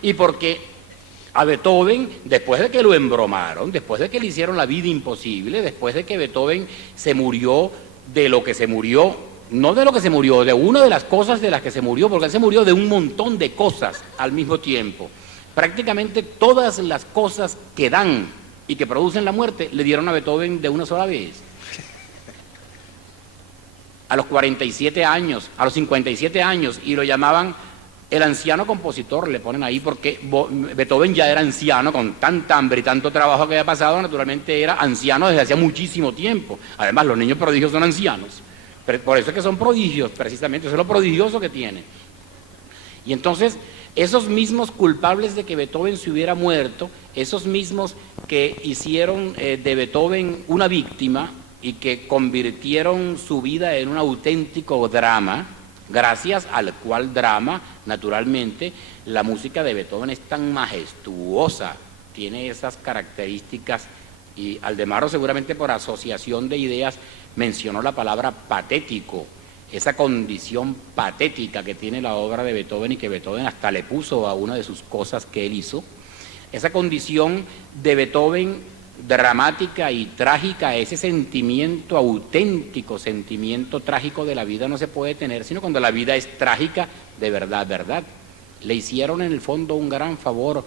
y porque a Beethoven, después de que lo embromaron, después de que le hicieron la vida imposible, después de que Beethoven se murió de lo que se murió, no de lo que se murió, de una de las cosas de las que se murió, porque él se murió de un montón de cosas al mismo tiempo. Prácticamente todas las cosas que dan y que producen la muerte le dieron a Beethoven de una sola vez. A los 47 años, a los 57 años, y lo llamaban el anciano compositor, le ponen ahí, porque Beethoven ya era anciano, con tanta hambre y tanto trabajo que había pasado, naturalmente era anciano desde hacía muchísimo tiempo. Además, los niños prodigios son ancianos, pero por eso es que son prodigios, precisamente, eso es lo prodigioso que tienen. Y entonces, esos mismos culpables de que Beethoven se hubiera muerto, esos mismos que hicieron de Beethoven una víctima y que convirtieron su vida en un auténtico drama, gracias al cual drama, naturalmente, la música de Beethoven es tan majestuosa, tiene esas características, y Aldemaro seguramente por asociación de ideas mencionó la palabra patético, esa condición patética que tiene la obra de Beethoven y que Beethoven hasta le puso a una de sus cosas que él hizo, esa condición de Beethoven dramática y trágica, ese sentimiento auténtico, sentimiento trágico de la vida no se puede tener sino cuando la vida es trágica de verdad, verdad. Le hicieron en el fondo un gran favor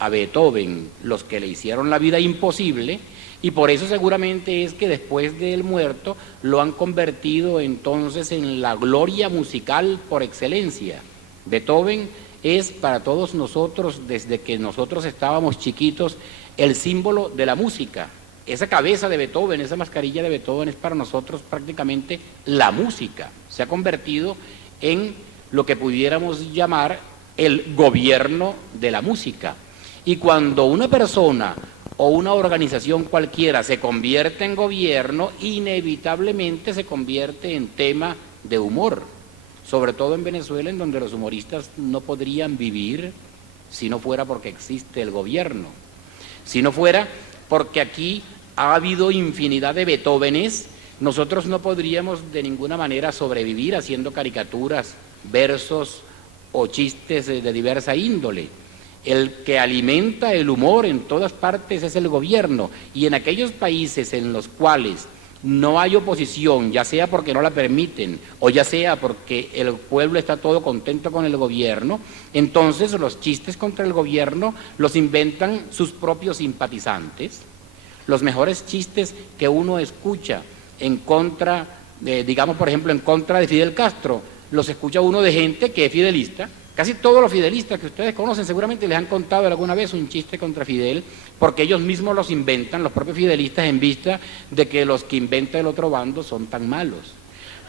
a Beethoven los que le hicieron la vida imposible, y por eso seguramente es que después de él muerto lo han convertido entonces en la gloria musical por excelencia. Beethoven es para todos nosotros, desde que nosotros estábamos chiquitos, el símbolo de la música. Esa cabeza de Beethoven, esa mascarilla de Beethoven es para nosotros prácticamente la música. Se ha convertido en lo que pudiéramos llamar el gobierno de la música. Y cuando una persona o una organización cualquiera se convierte en gobierno, inevitablemente se convierte en tema de humor. Sobre todo en Venezuela, en donde los humoristas no podrían vivir si no fuera porque existe el gobierno. Si no fuera porque aquí ha habido infinidad de Beethovenes, nosotros no podríamos de ninguna manera sobrevivir haciendo caricaturas, versos o chistes de diversa índole. El que alimenta el humor en todas partes es el gobierno, y en aquellos países en los cuales no hay oposición, ya sea porque no la permiten o ya sea porque el pueblo está todo contento con el gobierno, entonces los chistes contra el gobierno los inventan sus propios simpatizantes. Los mejores chistes que uno escucha en contra, digamos por ejemplo en contra de Fidel Castro, los escucha uno de gente que es fidelista. Casi todos los fidelistas que ustedes conocen seguramente les han contado alguna vez un chiste contra Fidel, porque ellos mismos los inventan, los propios fidelistas, en vista de que los que inventa el otro bando son tan malos.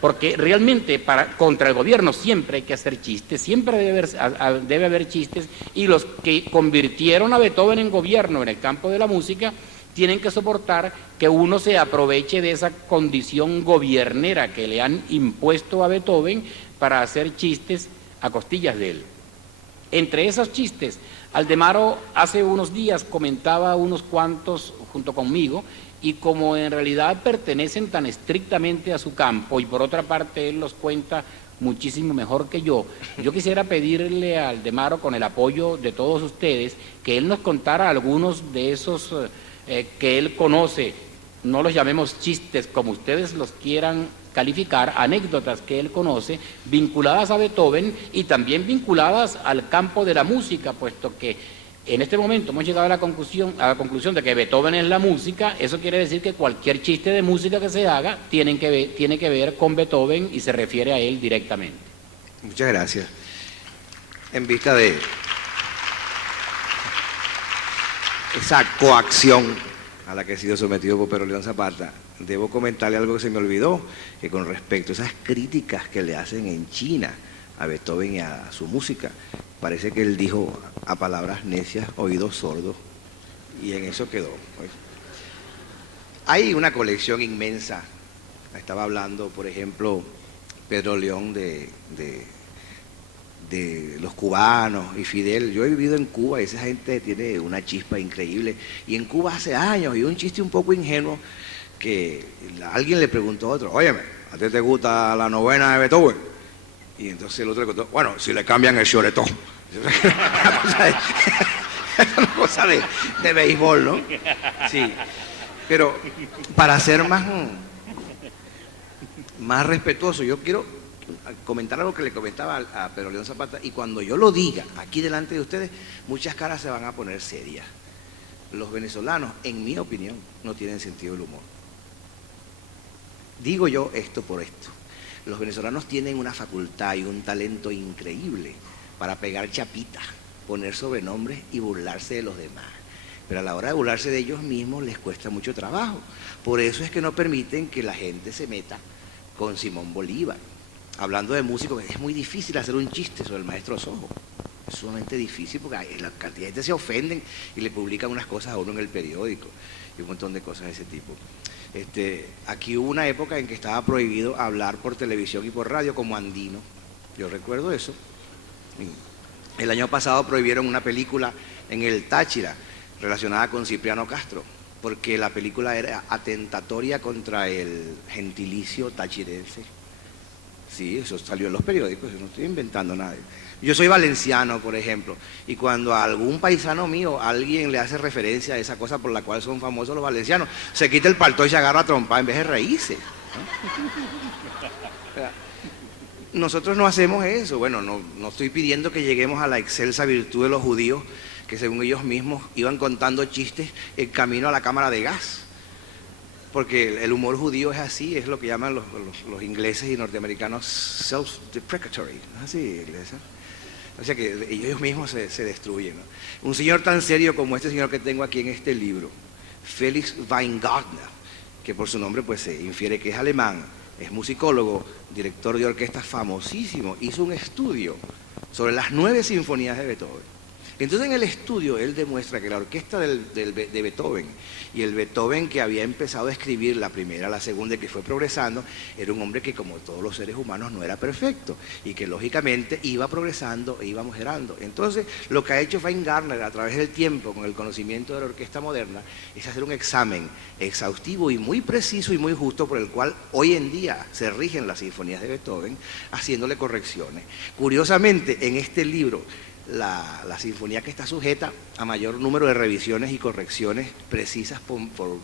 Porque realmente contra el gobierno siempre hay que hacer chistes, siempre debe haber chistes, y los que convirtieron a Beethoven en gobierno en el campo de la música tienen que soportar que uno se aproveche de esa condición gobiernera que le han impuesto a Beethoven para hacer chistes a costillas de él. Entre esos chistes, Aldemaro hace unos días comentaba unos cuantos junto conmigo, y como en realidad pertenecen tan estrictamente a su campo, y por otra parte él los cuenta muchísimo mejor que yo quisiera pedirle a Aldemaro, con el apoyo de todos ustedes, que él nos contara algunos de esos que él conoce. No los llamemos chistes, como ustedes los quieran calificar, anécdotas que él conoce, vinculadas a Beethoven y también vinculadas al campo de la música, puesto que en este momento hemos llegado a la conclusión de que Beethoven es la música. Eso quiere decir que cualquier chiste de música que se haga tiene que ver con Beethoven y se refiere a él directamente. Muchas gracias. En vista de esa coacción a la que he sido sometido por Pedro León Zapata, debo comentarle algo que se me olvidó, que con respecto a esas críticas que le hacen en China a Beethoven y a su música, parece que él dijo a palabras necias, oídos sordos, y en eso quedó. Pues. Hay una colección inmensa. Estaba hablando, por ejemplo, Pedro León de los cubanos y Fidel. Yo he vivido en Cuba y esa gente tiene una chispa increíble. Y en Cuba hace años, y un chiste un poco ingenuo, que alguien le preguntó a otro, óyeme, ¿a ti te gusta la novena de Beethoven? Y entonces el otro le contó, bueno, si le cambian el choretón. Es una cosa de béisbol, ¿no? Sí. Pero para ser más respetuoso, yo quiero comentar algo que le comentaba a Pedro León Zapata, y cuando yo lo diga aquí delante de ustedes, muchas caras se van a poner serias. Los venezolanos, en mi opinión, no tienen sentido del humor. Digo yo esto por esto. Los venezolanos tienen una facultad y un talento increíble para pegar chapitas, poner sobrenombres y burlarse de los demás. Pero a la hora de burlarse de ellos mismos les cuesta mucho trabajo. Por eso es que no permiten que la gente se meta con Simón Bolívar. Hablando de músicos, es muy difícil hacer un chiste sobre el maestro Sojo. Es sumamente difícil porque la cantidad de gente se ofenden y le publican unas cosas a uno en el periódico y un montón de cosas de ese tipo. Aquí hubo una época en que estaba prohibido hablar por televisión y por radio como andino. Yo recuerdo eso. El año pasado prohibieron una película en el Táchira relacionada con Cipriano Castro, porque la película era atentatoria contra el gentilicio tachirense. Sí, eso salió en los periódicos, yo no estoy inventando nada. Yo soy valenciano, por ejemplo, y cuando a algún paisano mío alguien le hace referencia a esa cosa por la cual son famosos los valencianos, se quita el paltó y se agarra a trompar en vez de reírse, ¿no? Nosotros no hacemos eso. Bueno, no estoy pidiendo que lleguemos a la excelsa virtud de los judíos, que según ellos mismos iban contando chistes en camino a la cámara de gas. Porque el humor judío es así, es lo que llaman los ingleses y norteamericanos self-deprecatory, ¿no? Así, ingleses. O sea que ellos mismos se destruyen, ¿no? Un señor tan serio como este señor que tengo aquí en este libro, Felix Weingartner, que por su nombre pues se infiere que es alemán, es musicólogo, director de orquesta famosísimo, hizo un estudio sobre las 9 sinfonías de Beethoven. Entonces en el estudio él demuestra que la orquesta de Beethoven y el Beethoven que había empezado a escribir la primera, la segunda y que fue progresando, era un hombre que como todos los seres humanos no era perfecto y que lógicamente iba progresando e iba mejorando. Entonces lo que ha hecho Weingartner a través del tiempo con el conocimiento de la orquesta moderna es hacer un examen exhaustivo y muy preciso y muy justo por el cual hoy en día se rigen las sinfonías de Beethoven, haciéndole correcciones. Curiosamente en este libro la sinfonía que está sujeta a mayor número de revisiones y correcciones precisas por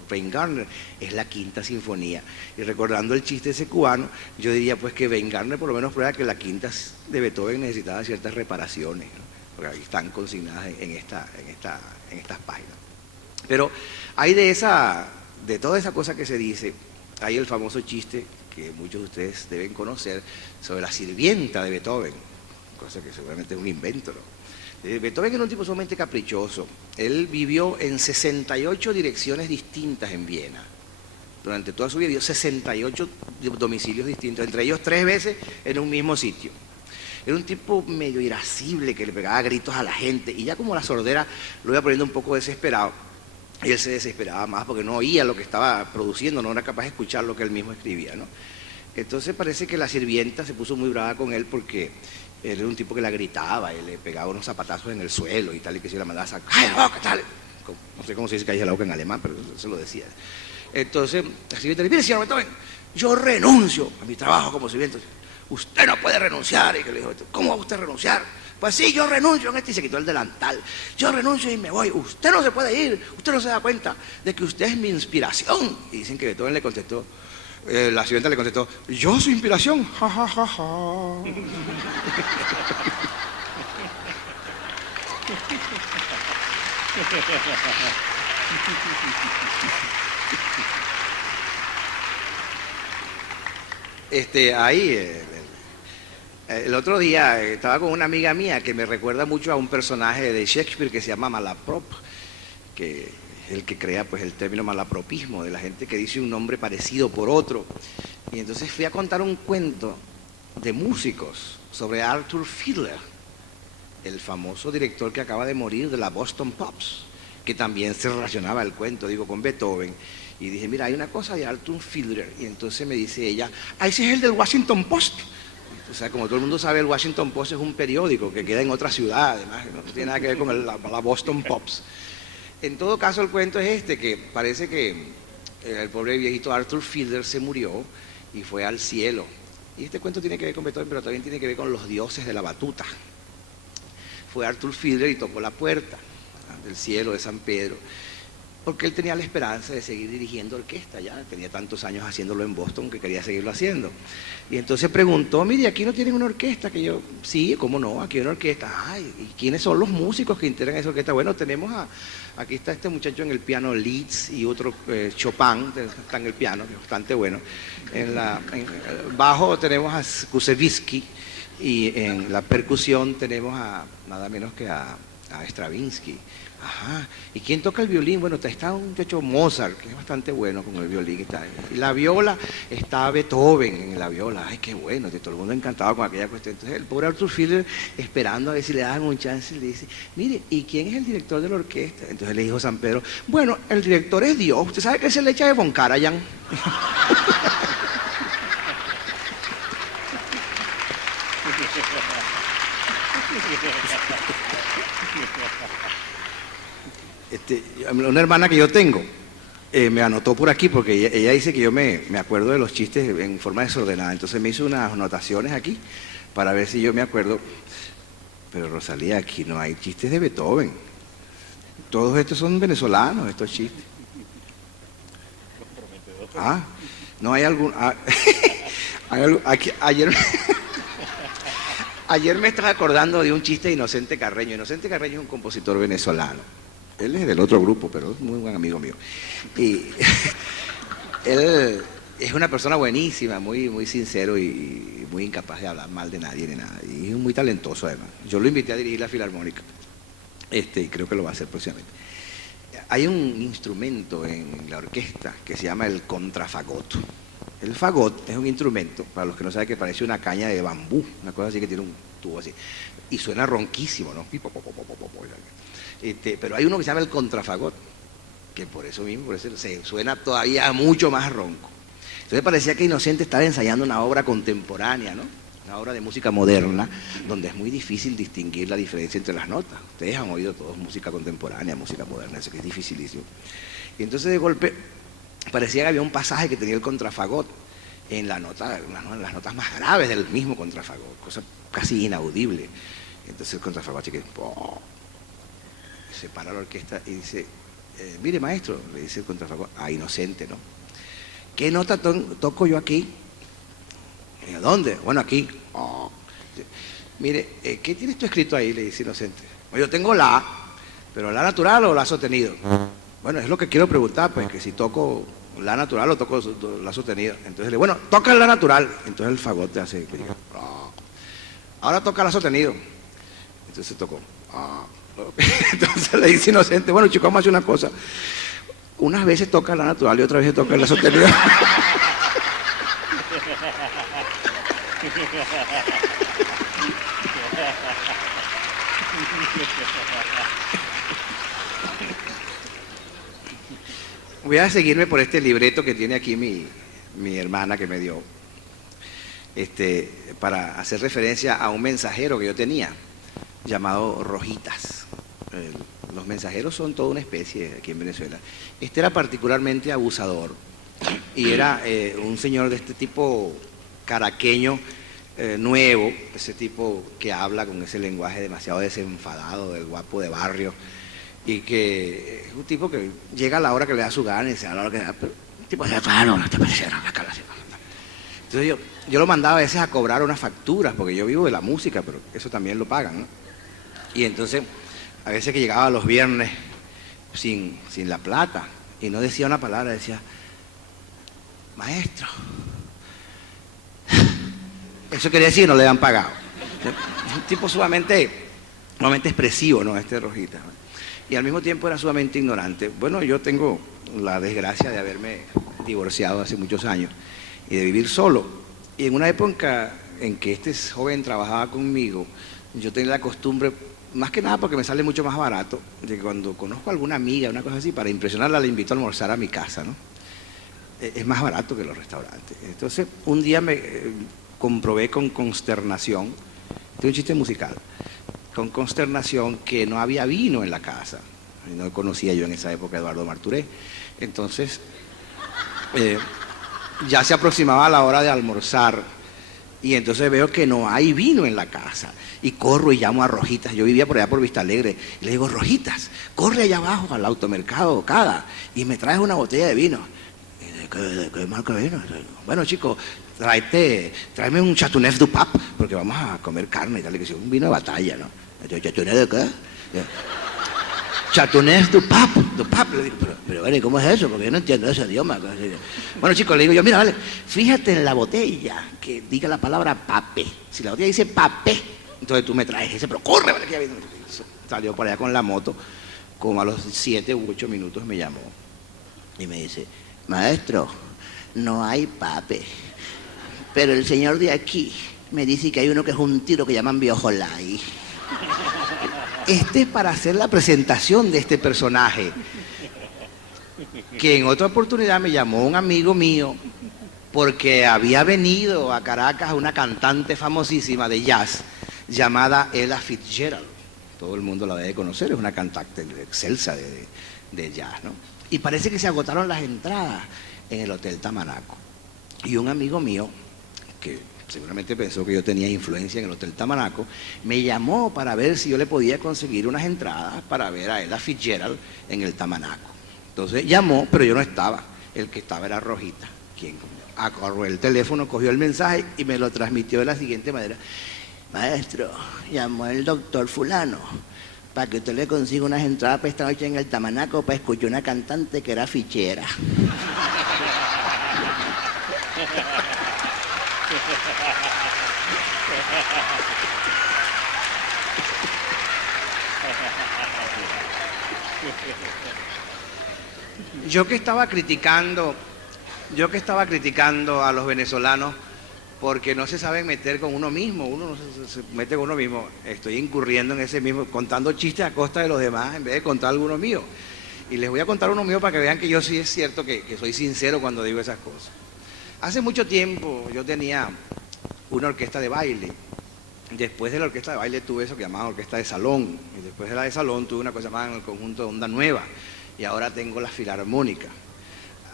Weingartner es la quinta sinfonía. Y recordando el chiste ese cubano, yo diría pues que Weingartner por lo menos prueba que la quinta de Beethoven necesitaba ciertas reparaciones, ¿no? Porque ahí están consignadas en estas páginas. Pero hay de toda esa cosa que se dice, hay el famoso chiste que muchos de ustedes deben conocer sobre la sirvienta de Beethoven, cosa que seguramente es un invento, ¿no? Beethoven era un tipo sumamente caprichoso. Él vivió en 68 direcciones distintas en Viena. Durante toda su vida vivió 68 domicilios distintos, entre ellos 3 veces en un mismo sitio. Era un tipo medio irascible que le pegaba gritos a la gente y ya como la sordera lo iba poniendo un poco desesperado. Y él se desesperaba más porque no oía lo que estaba produciendo, no era capaz de escuchar lo que él mismo escribía, ¿no? Entonces parece que la sirvienta se puso muy brava con él porque Él era un tipo que la gritaba y le pegaba unos zapatazos en el suelo y tal, y que se la mandaba a sacar. ¡Ay, boca, tal! No sé cómo se dice calle la boca en alemán, pero eso lo decía. Entonces, la sirvienta le dice, mire, señor Beethoven, yo renuncio a mi trabajo como sirviente. Usted no puede renunciar. Y que le dijo, ¿cómo va usted a renunciar? Pues sí, yo renuncio. Y se quitó el delantal. Yo renuncio y me voy. Usted no se puede ir. Usted no se da cuenta de que usted es mi inspiración. Y dicen que Beethoven le contestó, la sirvienta le contestó, yo su inspiración. Ja, ja, ja, ja. Ahí, el otro día estaba con una amiga mía que me recuerda mucho a un personaje de Shakespeare que se llama Malaprop, que es el que crea pues el término malapropismo, de la gente que dice un nombre parecido por otro. Y entonces fui a contar un cuento de músicos sobre Arthur Fiedler, el famoso director que acaba de morir de la Boston Pops, que también se relacionaba el cuento, digo, con Beethoven. Y dije, mira, hay una cosa de Arthur Fiedler. Y entonces me dice ella, ese es el del Washington Post. O sea, como todo el mundo sabe, el Washington Post es un periódico que queda en otra ciudad, además, no tiene nada que ver con la Boston Pops. En todo caso, el cuento es que parece que el pobre viejito Arthur Fiedler se murió y fue al cielo. Y este cuento tiene que ver con Beethoven, pero también tiene que ver con los dioses de la batuta. Fue Arthur Fiedler y tocó la puerta del cielo de San Pedro, porque él tenía la esperanza de seguir dirigiendo orquesta, ya tenía tantos años haciéndolo en Boston que quería seguirlo haciendo. Y entonces preguntó, mire, ¿aquí no tienen una orquesta? Que yo, sí, ¿cómo no? Aquí hay una orquesta. Ay, ¿y quiénes son los músicos que integran esa orquesta? Bueno, tenemos aquí está este muchacho en el piano, Liszt, y otro Chopin, está en el piano, que es bastante bueno. En bajo tenemos a Kusevitsky, y en la percusión tenemos nada menos que a Stravinsky. Ajá. ¿Y quién toca el violín? Bueno, está un muchacho Mozart, que es bastante bueno con el violín. Y la viola, está Beethoven en la viola. Ay, qué bueno, todo el mundo encantado con aquella cuestión. Entonces el pobre Arthur Fiedler, esperando a ver si le daban un chance, le dice, mire, ¿y quién es el director de la orquesta? Entonces le dijo San Pedro, bueno, el director es Dios. ¿Usted sabe que se le echa de Von Karajan? Una hermana que yo tengo me anotó por aquí porque ella dice que yo me acuerdo de los chistes en forma desordenada, entonces me hizo unas anotaciones aquí para ver si yo me acuerdo. Pero Rosalía, aquí no hay chistes de Beethoven, todos estos son venezolanos, estos chistes. No hay algún... ayer me estaba acordando de un chiste de Inocente Carreño. Inocente Carreño es un compositor venezolano. Él es del otro grupo, pero es muy buen amigo mío. Y él es una persona buenísima, muy, muy sincero y muy incapaz de hablar mal de nadie ni nada. Y es muy talentoso además. Yo lo invité a dirigir la Filarmónica. Y creo que lo va a hacer próximamente. Hay un instrumento en la orquesta que se llama el contrafagot. El fagot es un instrumento, para los que no saben, que parece una caña de bambú, una cosa así que tiene un tubo así. Y suena ronquísimo, ¿no? Pero hay uno que se llama el contrafagot, que por eso se suena todavía mucho más ronco. Entonces parecía que Inocente estaba ensayando una obra contemporánea, ¿no? Una obra de música moderna, donde es muy difícil distinguir la diferencia entre las notas. Ustedes han oído todos música contemporánea, música moderna, eso que es dificilísimo. Y entonces de golpe parecía que había un pasaje que tenía el contrafagot en la nota, en las notas más graves del mismo contrafagot, cosa casi inaudible. Entonces el contrafagot así que... se para la orquesta y dice, mire maestro, le dice el contrafagot a Inocente, ¿no? ¿Qué nota toco yo aquí? ¿Dónde? Bueno, aquí. Mire, ¿qué tienes tú escrito ahí? Le dice Inocente. Bueno, yo tengo la A, pero la natural o la sostenido. Bueno, es lo que quiero preguntar, pues, que si toco la natural o toco la sostenida. Entonces le digo, bueno, toca la natural. Entonces el fagot te hace, ahora toca la sostenido. Entonces tocó. Entonces le dice Inocente, bueno chicos, vamos a hacer una cosa. Unas veces toca la natural y otras veces toca la sostenida. Voy a seguirme por este libreto que tiene aquí mi hermana que me dio. para hacer referencia a un mensajero que yo tenía, llamado Rojitas. Los mensajeros son toda una especie aquí en Venezuela. Este era particularmente abusador y era un señor de este tipo caraqueño, nuevo, ese tipo que habla con ese lenguaje demasiado desenfadado del guapo de barrio, y que es un tipo que llega a la hora que le da su gana y se a la hora que le da, pero un tipo de no te parece, entonces yo lo mandaba a veces a cobrar unas facturas, porque yo vivo de la música, pero eso también lo pagan, ¿no? Y entonces, a veces que llegaba los viernes sin la plata, y no decía una palabra, decía, maestro. Eso quería decir que no le han pagado. Es un tipo sumamente expresivo, ¿no? Este Rojita. Y al mismo tiempo era sumamente ignorante. Bueno, yo tengo la desgracia de haberme divorciado hace muchos años y de vivir solo. Y en una época en que este joven trabajaba conmigo, yo tenía la costumbre, más que nada porque me sale mucho más barato, de que cuando conozco a alguna amiga, una cosa así, para impresionarla, le invito a almorzar a mi casa, ¿no? Es más barato que los restaurantes. Entonces, un día me comprobé con consternación, este es un chiste musical, con consternación que no había vino en la casa. No conocía yo en esa época a Eduardo Marturé. Entonces, ya se aproximaba la hora de almorzar y entonces veo que no hay vino en la casa. Y corro y llamo a Rojitas. Yo vivía por allá por Vista Alegre. Y le digo, Rojitas, corre allá abajo al automercado Cada y me traes una botella de vino. ¿De qué marca de vino? Bueno, chico, tráeme un Chateauneuf du Pape, porque vamos a comer carne y tal, que es un vino de batalla, ¿no? ¿Chateauneuf de qué? Chateauneuf du Pape, Le digo, pero vale, ¿cómo es eso? Porque yo no entiendo ese idioma. Bueno, chicos, le digo yo, mira, vale, fíjate en la botella que diga la palabra pape. Si la botella dice pape, entonces tú me traes ese, pero corre, vale, que ya viene. Salió por allá con la moto, como a los 7 u 8 minutos me llamó y me dice, maestro, no hay pape, pero el señor de aquí me dice que hay uno que es un tiro que llaman Biojolai. Este es para hacer la presentación de este personaje, que en otra oportunidad me llamó un amigo mío porque había venido a Caracas una cantante famosísima de jazz llamada Ella Fitzgerald. Todo el mundo la debe conocer, es una cantante excelsa de jazz, ¿no? Y parece que se agotaron las entradas en el Hotel Tamanaco. Y un amigo mío, que seguramente pensó que yo tenía influencia en el Hotel Tamanaco, me llamó para ver si yo le podía conseguir unas entradas para ver a Ella Fitzgerald en el Tamanaco. Entonces llamó, pero yo no estaba. El que estaba era Rojita, quien agarró el teléfono, cogió el mensaje y me lo transmitió de la siguiente manera. Maestro, llamó el doctor fulano para que usted le consiga unas entradas para esta noche en el Tamanaco para escuchar una cantante que era fichera. Yo que estaba criticando a los venezolanos porque no se saben meter con uno mismo, uno no se mete con uno mismo, estoy incurriendo en ese mismo, contando chistes a costa de los demás en vez de contar alguno mío. Y les voy a contar uno mío para que vean que yo sí es cierto que soy sincero cuando digo esas cosas. Hace mucho tiempo yo tenía una orquesta de baile. Después de la orquesta de baile tuve eso que llamaban orquesta de salón. Y después de la de salón tuve una cosa llamada el conjunto de Onda Nueva. Y ahora tengo la filarmónica.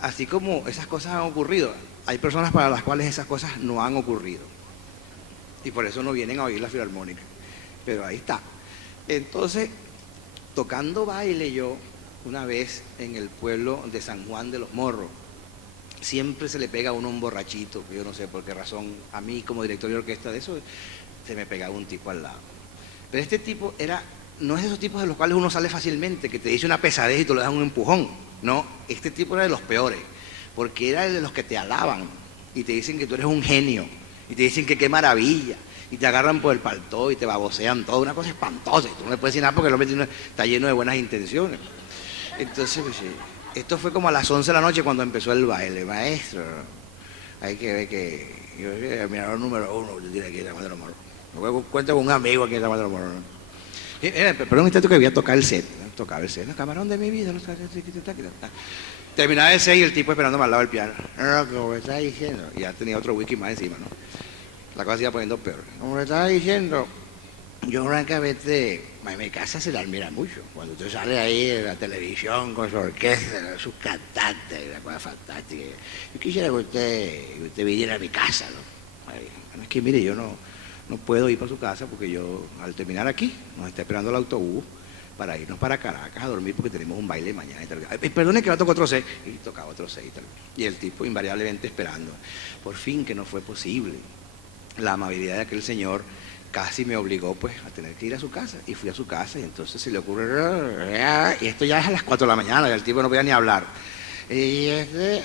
Así como esas cosas han ocurrido, hay personas para las cuales esas cosas no han ocurrido. Y por eso no vienen a oír la filarmónica. Pero ahí está. Entonces, tocando baile yo, una vez en el pueblo de San Juan de los Morros, siempre se le pega a uno un borrachito, que yo no sé por qué razón, a mí como director de orquesta de eso, se me pegaba un tipo al lado. Pero este tipo no es de esos tipos de los cuales uno sale fácilmente, que te dice una pesadez y te lo dan un empujón. No, este tipo era de los peores, porque era de los que te alaban y te dicen que tú eres un genio, y te dicen que qué maravilla, y te agarran por el paltó y te babosean todo, una cosa espantosa, y tú no le puedes decir nada porque el hombre está lleno de buenas intenciones. Entonces, pues, esto fue como a las 11 de la noche cuando empezó el baile. Maestro, hay que ver que yo soy el admirador número 1 que tiene aquí en San Juan de los Morros. Luego cuento con un amigo aquí en San Juan de los Morros, ¿no? Pero un instante que voy a tocar el set, ¿no? Tocaba el set, el camarón de mi vida. Terminaba el set y el tipo esperándome al lado del piano. No, como me está diciendo. Y ya tenía otro whisky más encima, ¿no? la cosa se iba poniendo peor. Como le estaba diciendo, yo francamente, en mi casa se la admira mucho. Cuando usted sale ahí en la televisión con su orquesta, sus cantantes, la cosa fantástica. Yo quisiera que usted viniera a mi casa, ¿no? Ay, bueno, es que mire, yo no puedo ir para su casa porque yo, al terminar aquí, nos está esperando el autobús para irnos para Caracas a dormir porque tenemos un baile mañana y tal. Ay, perdone que no toco otro 6. Y tocaba otro 6 y tal. Y el tipo invariablemente esperando. Por fin que no fue posible. La amabilidad de aquel señor casi me obligó pues a tener que ir a su casa. Y fui a su casa y entonces se le ocurre, y esto ya es a las 4 de la mañana, y el tipo no podía ni hablar. Y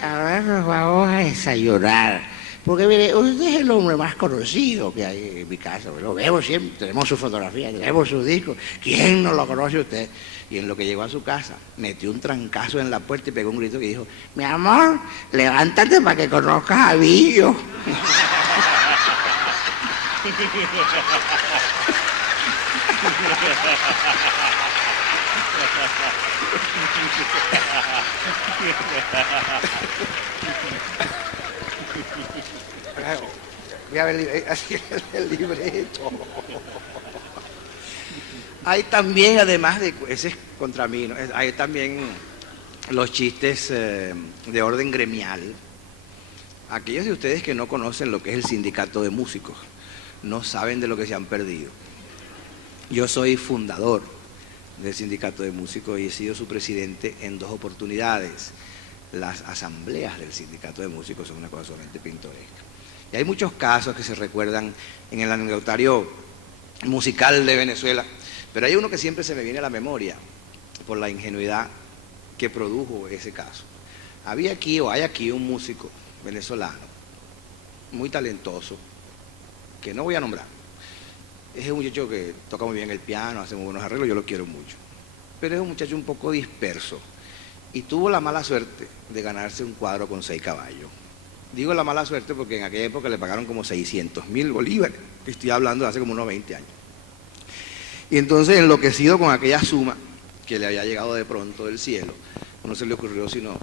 ahora nos vamos a desayunar. Porque mire, usted es el hombre más conocido que hay en mi casa. Lo vemos siempre, tenemos su fotografía, tenemos su disco. ¿Quién no lo conoce usted? Y en lo que llegó a su casa, metió un trancazo en la puerta y pegó un grito que dijo, mi amor, levántate para que conozcas a Billo. Voy a ver así el libreto. Hay también, además de ese es contra mí, ¿no? Hay también los chistes de orden gremial. Aquellos de ustedes que no conocen lo que es el sindicato de músicos, no saben de lo que se han perdido. Yo soy fundador del sindicato de músicos y he sido su presidente en 2 oportunidades. Las asambleas del sindicato de músicos son una cosa solamente pintoresca. Y hay muchos casos que se recuerdan en el anecdotario musical de Venezuela, pero hay uno que siempre se me viene a la memoria por la ingenuidad que produjo ese caso. Había aquí o hay aquí un músico venezolano muy talentoso, que no voy a nombrar. Es un muchacho que toca muy bien el piano, hace muy buenos arreglos, yo lo quiero mucho. Pero es un muchacho un poco disperso y tuvo la mala suerte de ganarse un cuadro con 6 caballos. Digo la mala suerte porque en aquella época le pagaron como 600.000 bolívares, que estoy hablando de hace como unos 20 años. Y entonces, enloquecido con aquella suma que le había llegado de pronto del cielo, no se le ocurrió sino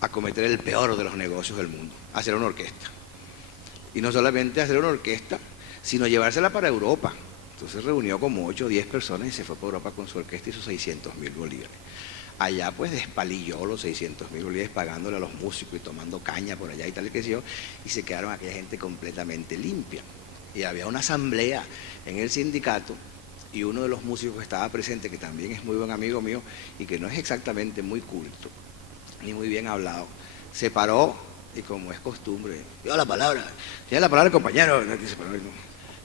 acometer el peor de los negocios del mundo, hacer una orquesta. Y no solamente hacer una orquesta, sino llevársela para Europa. Entonces reunió como 8 o 10 personas y se fue para Europa con su orquesta y sus 600.000 bolívares. Allá pues despalilló los 600.000 bolívares pagándole a los músicos y tomando caña por allá y tal y qué sé yo, y se quedaron aquella gente completamente limpia. Y había una asamblea en el sindicato y uno de los músicos que estaba presente, que también es muy buen amigo mío y que no es exactamente muy culto ni muy bien hablado, se paró y como es costumbre, dio la palabra. Tiene la palabra el compañero.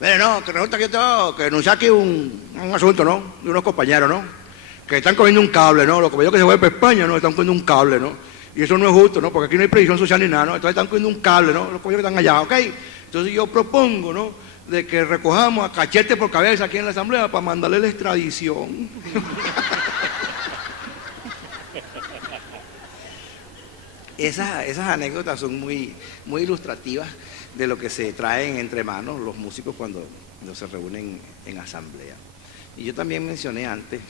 Mire, no, que resulta que yo tengo que denunciar aquí un asunto, ¿no? De unos compañeros, ¿no? Que están cogiendo un cable, ¿no? Los compañeros que se vuelven para España, ¿no? Están cogiendo un cable, ¿no? Y eso no es justo, ¿no? Porque aquí no hay previsión social ni nada, ¿no? Entonces están cogiendo un cable, ¿no? Los compañeros que están allá, ¿ok? Entonces yo propongo, ¿no? De que recojamos a cachete por cabeza aquí en la asamblea para mandarle la extradición. Esas anécdotas son muy ilustrativas de lo que se traen entre manos los músicos cuando se reúnen en asamblea. Y yo también mencioné antes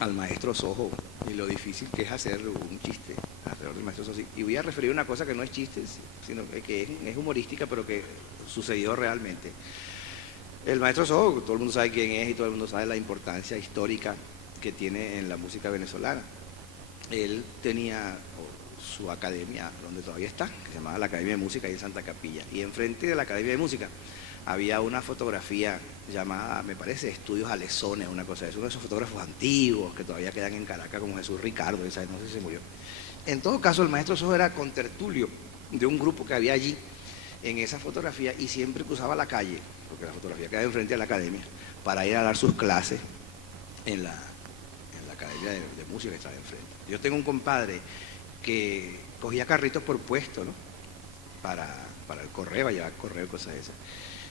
al maestro Sojo y lo difícil que es hacer un chiste alrededor del maestro Sojo. Y voy a referir una cosa que no es chiste, sino que es humorística, pero que sucedió realmente. El maestro Sojo, todo el mundo sabe quién es y todo el mundo sabe la importancia histórica que tiene en la música venezolana. Él tenía su academia, donde todavía está, que se llamaba la Academia de Música ahí en Santa Capilla. Y enfrente de la Academia de Música había una fotografía llamada, me parece, Estudios Alesones, una cosa de eso, uno de esos fotógrafos antiguos que todavía quedan en Caracas, como Jesús Ricardo, no sé si se murió. En todo caso, el maestro Sojo era contertulio de un grupo que había allí en esa fotografía y siempre cruzaba la calle, porque la fotografía quedaba enfrente de la academia, para ir a dar sus clases en la Academia de Música que estaba enfrente. Yo tengo un compadre que cogía carritos por puesto, ¿no? Para el correo, a llevar correo y cosas de esas.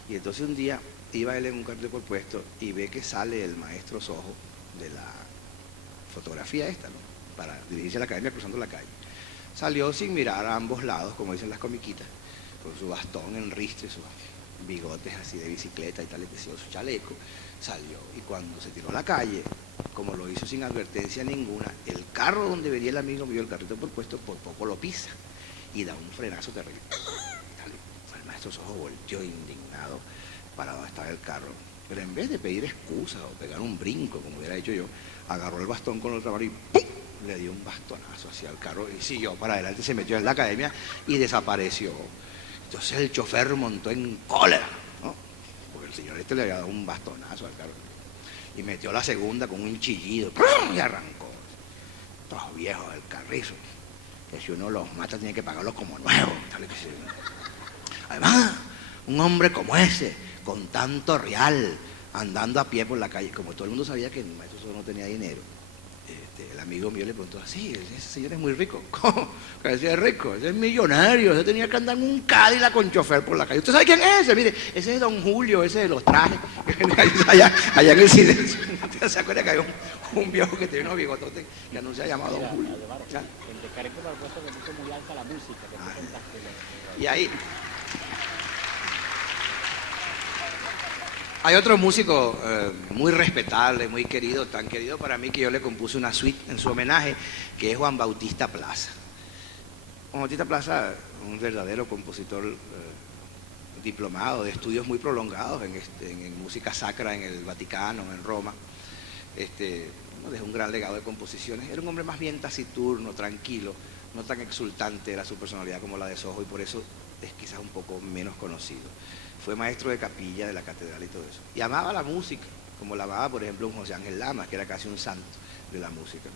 Y entonces un día iba él en un carrito por puesto y ve que sale el maestro Sojo de la fotografía esta, ¿no? Para dirigirse a la academia cruzando la calle. Salió sin mirar a ambos lados, como dicen las comiquitas, con su bastón en ristre, sus bigotes así de bicicleta y tal, y su chaleco, salió. Y cuando se tiró a la calle, como lo hizo sin advertencia ninguna, el carro donde venía el amigo mío, el carrito por puesto, por poco lo pisa y da un frenazo terrible. El esos ojos, volteó indignado para donde estaba el carro. Pero en vez de pedir excusa o pegar un brinco, como hubiera hecho yo, agarró el bastón con la otra mano y ¡pum!, le dio un bastonazo hacia el carro y siguió para adelante, se metió en la academia y desapareció. Entonces el chofer montó en cólera, ¿no? Porque el señor este le había dado un bastonazo al carro. Y metió la segunda con un chillido ¡pum!, y arrancó. Todos viejos del carrizo, que si uno los mata tiene que pagarlos como nuevos. Además, un hombre como ese, con tanto real, andando a pie por la calle, como todo el mundo sabía que el maestro Soto no tenía dinero, el amigo mío le preguntó, sí, ese señor es muy rico. ¿Cómo? Que ese es rico, ese es millonario, ese tenía que andar en un Cadillac con chofer por la calle. ¿Usted sabe quién es ese? Mire, ese es don Julio, ese de los trajes, allá en el silencio. ¿Usted se acuerda que había un viejo que tenía unos bigototes que no se ha llamado don Julio? El de Careco lo puesto que puso muy alta la música, que tú contaste. Y ahí hay otro músico muy respetable, muy querido, tan querido para mí que yo le compuse una suite en su homenaje, que es Juan Bautista Plaza. Juan Bautista Plaza, un verdadero compositor diplomado, de estudios muy prolongados en música sacra en el Vaticano, en Roma. Dejó un gran legado de composiciones. Era un hombre más bien taciturno, tranquilo, no tan exultante era su personalidad como la de Sojo, y por eso es quizás un poco menos conocido. Fue maestro de capilla de la catedral y todo eso. Y amaba la música, como la amaba, por ejemplo, un José Ángel Lamas, que era casi un santo de la música.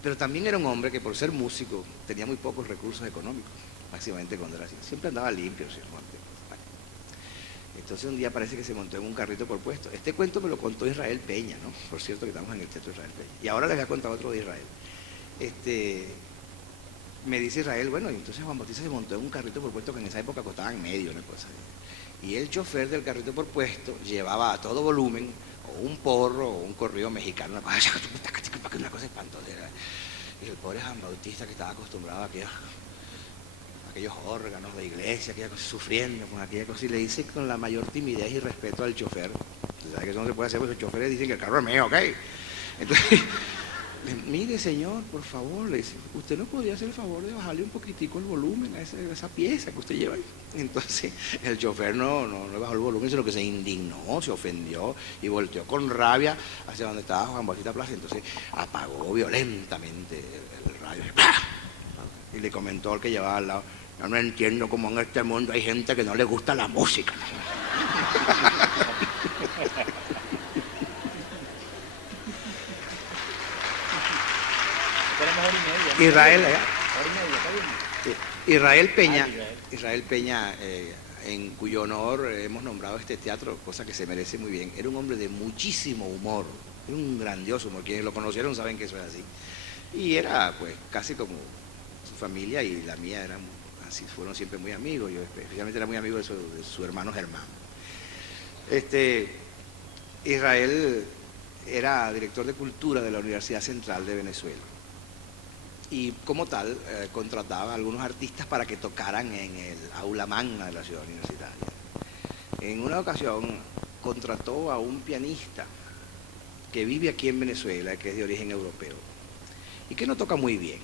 Pero también era un hombre que, por ser músico, tenía muy pocos recursos económicos, máximamente cuando era así. Siempre andaba limpio, ¿sí? Entonces un día parece que se montó en un carrito por puesto. Este cuento me lo contó Israel Peña, ¿no? Por cierto que estamos en el Teatro Israel Peña. Y ahora les voy a contar otro de Israel. Me dice Israel, bueno, y entonces Juan Bautista se montó en un carrito por puesto que en esa época costaban medio, una cosa. Y el chofer del carrito por puesto llevaba a todo volumen o un porro o un corrido mexicano, una cosa espantosa. Y el pobre Juan Bautista, que estaba acostumbrado a aquellos órganos de iglesia, aquella cosa, sufriendo con aquella cosa, y le dice con la mayor timidez y respeto al chofer, ¿sabes que eso no se puede hacer? Porque los choferes dicen que el carro es mío, ¿ok? Entonces, mire señor, por favor, le dice, ¿usted no podría hacer el favor de bajarle un poquitico el volumen a esa pieza que usted lleva ahí? Entonces el chofer no le bajó el volumen, sino que se indignó, se ofendió y volteó con rabia hacia donde estaba Juan Bautista Plaza. Entonces apagó violentamente el radio y le comentó al que llevaba al lado, yo no entiendo cómo en este mundo hay gente que no le gusta la música. Israel Peña, en cuyo honor hemos nombrado este teatro, cosa que se merece muy bien. Era un hombre de muchísimo humor, un grandioso humor. Quienes lo conocieron saben que eso es así. Y era pues casi como su familia, y la mía eran así, fueron siempre muy amigos. Yo especialmente era muy amigo de su hermano Germán. Israel era director de cultura de la Universidad Central de Venezuela. Y como tal, contrataba a algunos artistas para que tocaran en el aula magna de la ciudad universitaria. En una ocasión contrató a un pianista que vive aquí en Venezuela, que es de origen europeo, y que no toca muy bien.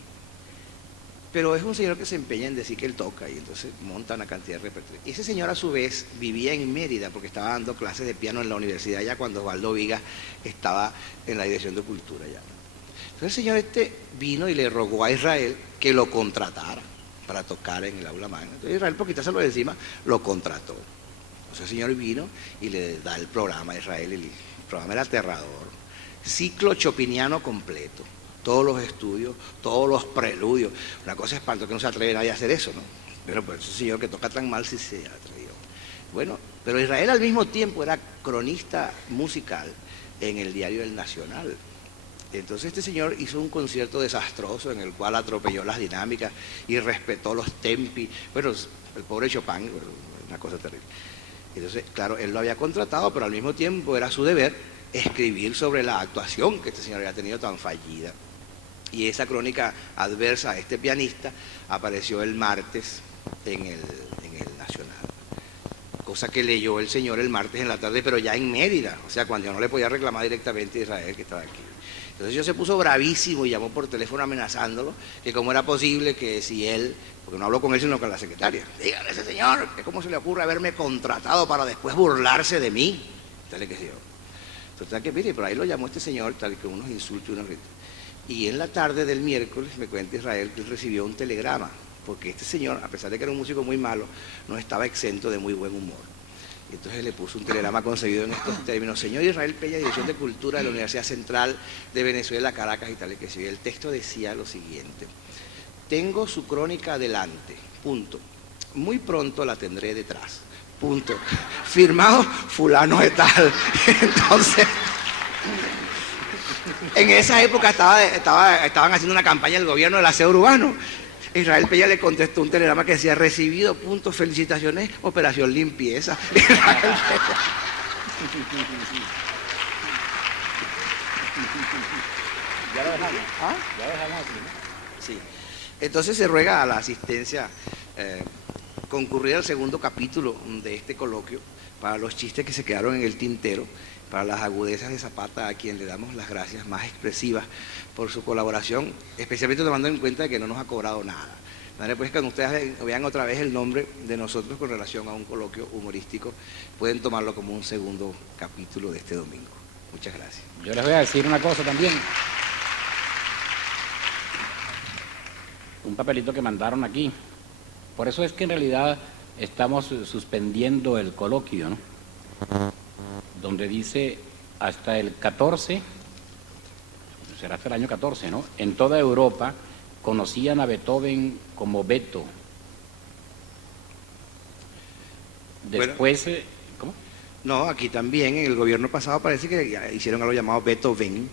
Pero es un señor que se empeña en decir que él toca, y entonces monta una cantidad de repertorio. Y ese señor a su vez vivía en Mérida, porque estaba dando clases de piano en la universidad ya cuando Osvaldo Vigas estaba en la dirección de cultura ya. Entonces el señor vino y le rogó a Israel que lo contratara para tocar en el aula magna. Entonces Israel, por quitárselo de encima, lo contrató. Entonces el señor vino y le da el programa a Israel. El programa era aterrador. Ciclo chopiniano completo. Todos los estudios, todos los preludios. Una cosa espantosa, que no se atreve nadie a hacer eso, ¿no? Pero pues ese señor que toca tan mal sí se atrevió. Bueno, pero Israel al mismo tiempo era cronista musical en el diario El Nacional. Entonces este señor hizo un concierto desastroso en el cual atropelló las dinámicas y respetó los tempi. Bueno, el pobre Chopin, una cosa terrible. Entonces, claro, él lo había contratado, pero al mismo tiempo era su deber escribir sobre la actuación que este señor había tenido tan fallida. Y esa crónica adversa a este pianista apareció el martes en el Nacional. Cosa que leyó el señor el martes en la tarde, pero ya en Mérida. O sea, cuando yo no le podía reclamar directamente a Israel, que estaba aquí. Entonces yo se puso bravísimo y llamó por teléfono amenazándolo, que cómo era posible que si él, porque no habló con él sino con la secretaria, dígale a ese señor que cómo se le ocurre haberme contratado para después burlarse de mí, tal y que yo. Total que mire, por ahí lo llamó este señor, tal que unos insultos y unos gritos. Y en la tarde del miércoles me cuenta Israel que él recibió un telegrama, porque este señor, a pesar de que era un músico muy malo, no estaba exento de muy buen humor. Y entonces le puso un telegrama concebido en estos términos: señor Israel Peña, Dirección de Cultura de la Universidad Central de Venezuela, Caracas y tal y que sí. El texto decía lo siguiente: tengo su crónica adelante, punto. Muy pronto la tendré detrás, punto. Firmado fulano de tal. Entonces, en esa época estaban haciendo una campaña del gobierno del aseo urbano. Israel Peña le contestó un telegrama que decía: recibido, punto, felicitaciones, operación limpieza. Ya lo dejamos. ¿Ah? Ya lo dejamos así, ¿no? Sí. Entonces se ruega a la asistencia concurrir al segundo capítulo de este coloquio para los chistes que se quedaron en el tintero, para las agudezas de Zapata, a quien le damos las gracias más expresivas por su colaboración, especialmente tomando en cuenta que no nos ha cobrado nada. De manera pues que cuando ustedes vean otra vez el nombre de nosotros con relación a un coloquio humorístico, pueden tomarlo como un segundo capítulo de este domingo. Muchas gracias. Yo les voy a decir una cosa también. Un papelito que mandaron aquí. Por eso es que en realidad estamos suspendiendo el coloquio, ¿no? Donde dice hasta el 14, será hasta el año 14, ¿no? En toda Europa conocían a Beethoven como Beto. Después, bueno, ¿cómo? No, aquí también, en el gobierno pasado parece que ya hicieron algo llamado Beethoven.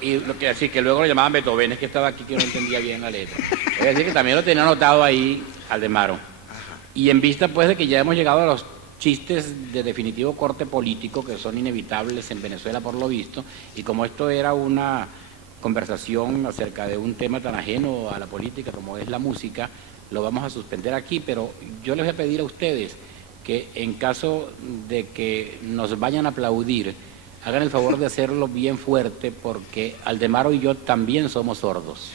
Y lo que decir que luego lo llamaban Beethoven, es que estaba aquí que no entendía bien la letra. Es decir, que también lo tenía anotado ahí Aldemaro. Y en vista pues de que ya hemos llegado a los chistes de definitivo corte político que son inevitables en Venezuela por lo visto, y como esto era una conversación acerca de un tema tan ajeno a la política como es la música, lo vamos a suspender aquí, pero yo les voy a pedir a ustedes que en caso de que nos vayan a aplaudir, hagan el favor de hacerlo bien fuerte, porque Aldemaro y yo también somos sordos.